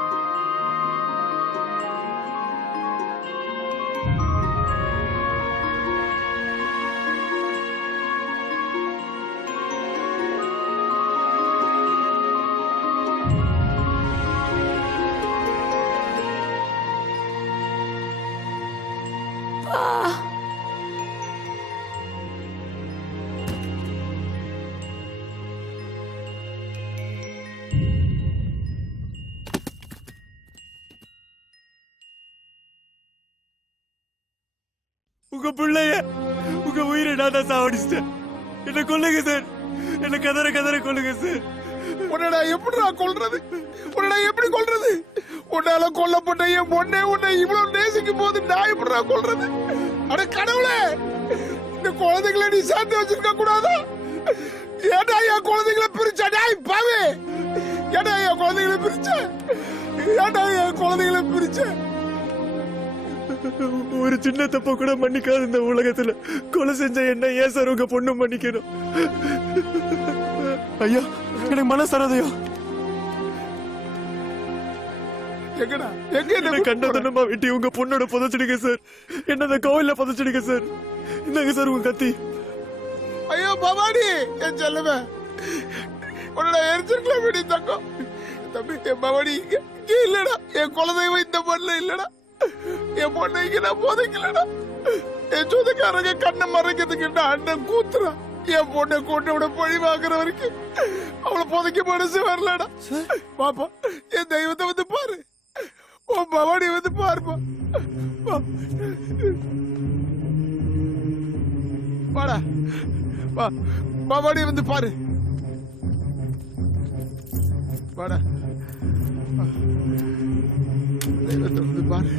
உங்க பிள்ளைய, உங்க உயிரை நான் தான் சாவடிச்சிட்டேன். என்ன கொல்லுங்க சார். என்ன கதற கதற கொல்லுங்க சார். உன்னடா எப்படிடா கொல்றது? உன்னடா எப்படி கொல்றது? உன்னால கொல்லப்பட்ட என் பொண்ணே உன்னை இவ்வளவு நேசிக்கும் போது நான் எப்படிடா கொல்றது? அட கடவுளே, இந்த குழந்தைகளை நீ சேர்த்து வச்சிருக்க கூடாதா? ஏடா என் குழந்தைகளை பிரிச்ச? டாய் பாவே, ஏடா என் குழந்தைகளை பிரிச்ச? ஏடா என் குழந்தைகளை பிரிச்ச? ஒரு சின்ன தப்ப கூட மன்னிக்காத இந்த உலகத்துல கொலை செஞ்ச என்ன ஏன் சார் உங்க பொண்ணு மன்னிக்கணும்? ஐயா, எனக்கு மனசரதையோ. எங்கடா எங்க என்ன கண்டதனமா வெட்டி உங்க பொண்ணோட புதைச்சிடுங்க சார். என்ன அந்த கோவில்ல புதைச்சிடுங்க சார். இந்தாங்க சார் உங்க கத்தி. ஐயோ பவானி, என் செல்லவே, உன்னோட எரிச்சிருக்கலாம் வேண்டி தங்கம். தம்பி, என் பவானி இங்க இல்லடா. என் குலதெய்வம் இந்த மண்ணில் இல்லடா. என் பொண்ணு இங்க நான் போதைக்கலடா. என் சொந்தக்காரங்க கண்ணை மறைக்கிறதுக்கு அண்ணன் கூத்துறான். என் பொண்ணை கொண்டு விட பழி வாங்குற வரைக்கும் அவளை புதைக்க மனசு வரலடா. பாப்பா, என் தெய்வத்தை வந்து பாரு. உன் பவானி வந்து பாருப்பா. வாடா, வா, பவானி வந்து பாரு. வாடா, தெய்வத்தை வந்து பாரு.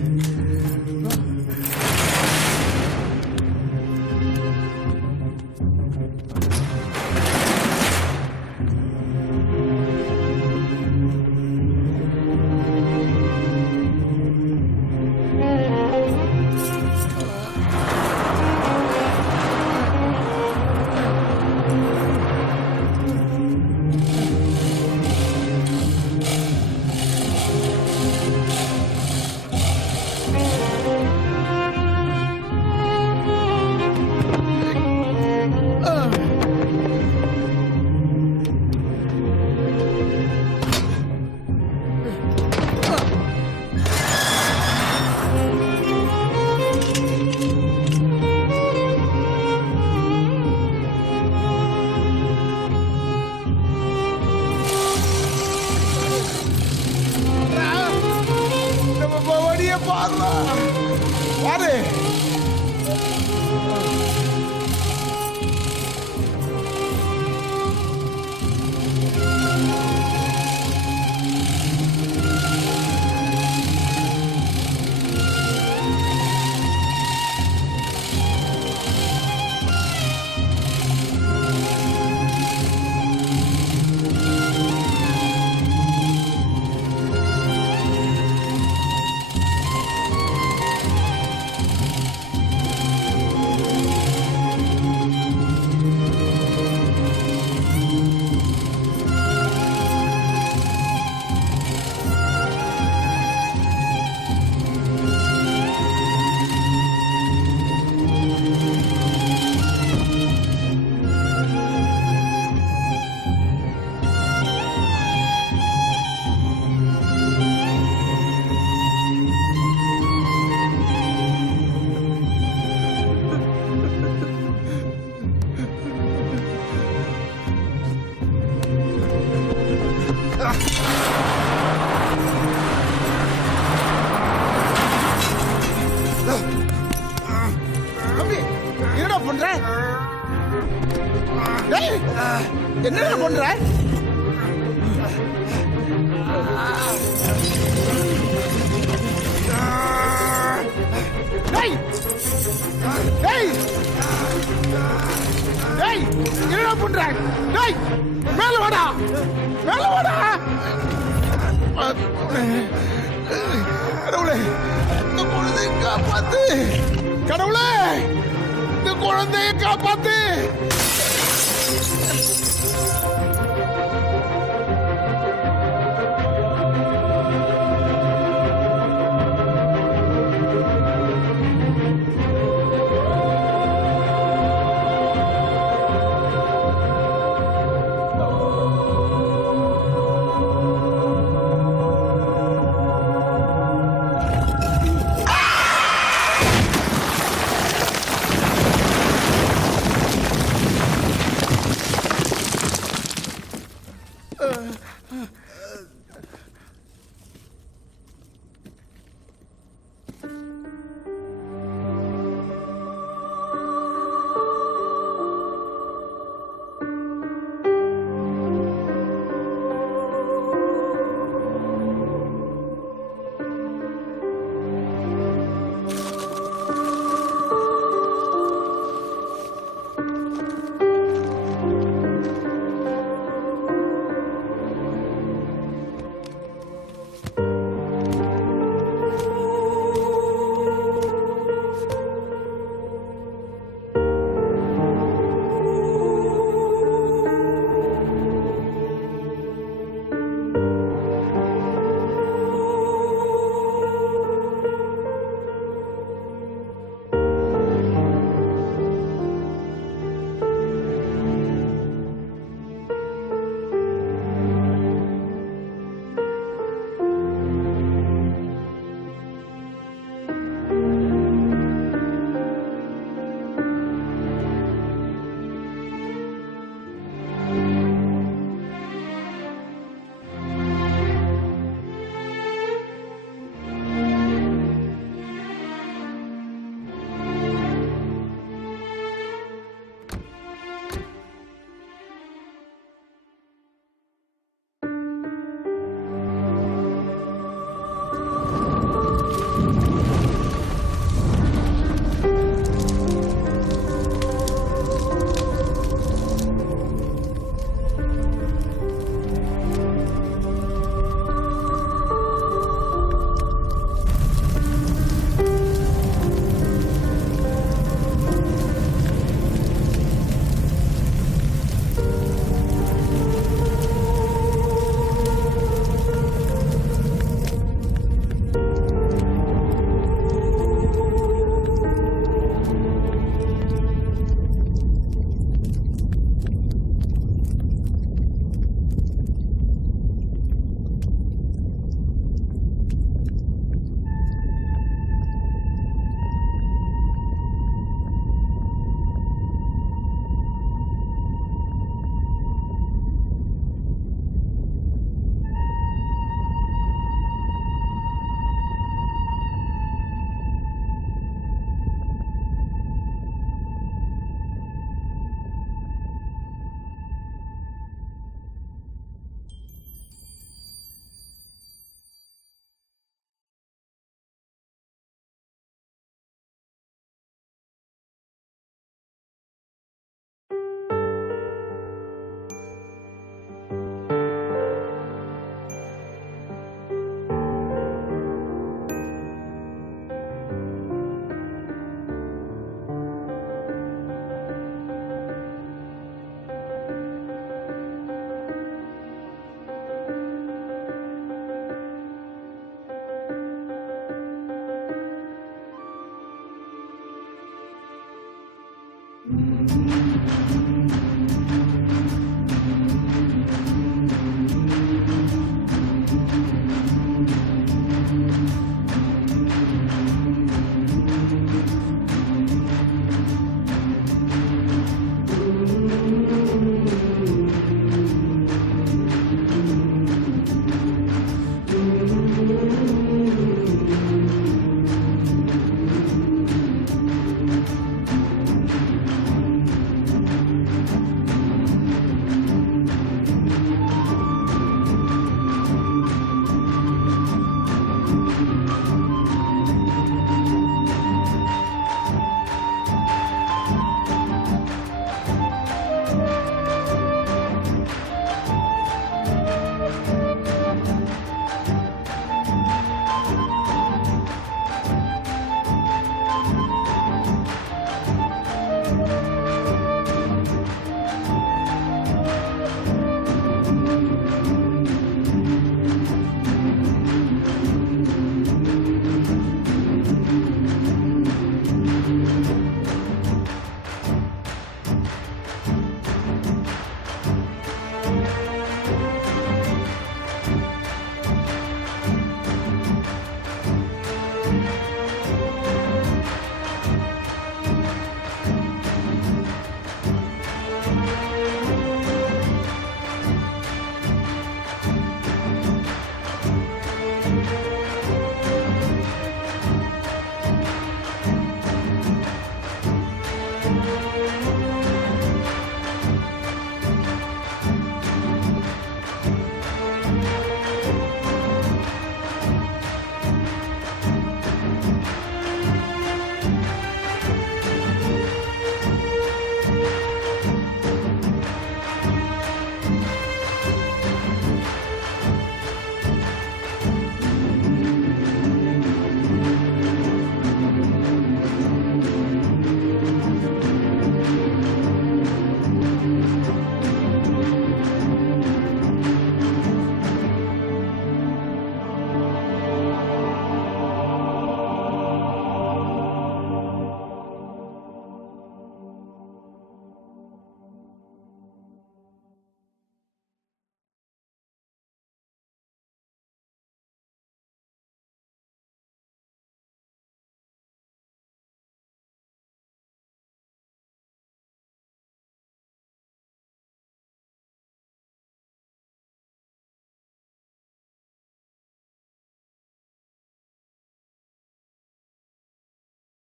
யாரு தம்பி என்னடா பண்ற டேய் என்னடா பண்ற டேய் டேய் டேய் என்னடா பண்ற டேய் மேல வாடா கடவுளே இந்த குழந்தையை காப்பாத்து கடவுளே இந்த குழந்தையை காப்பாத்து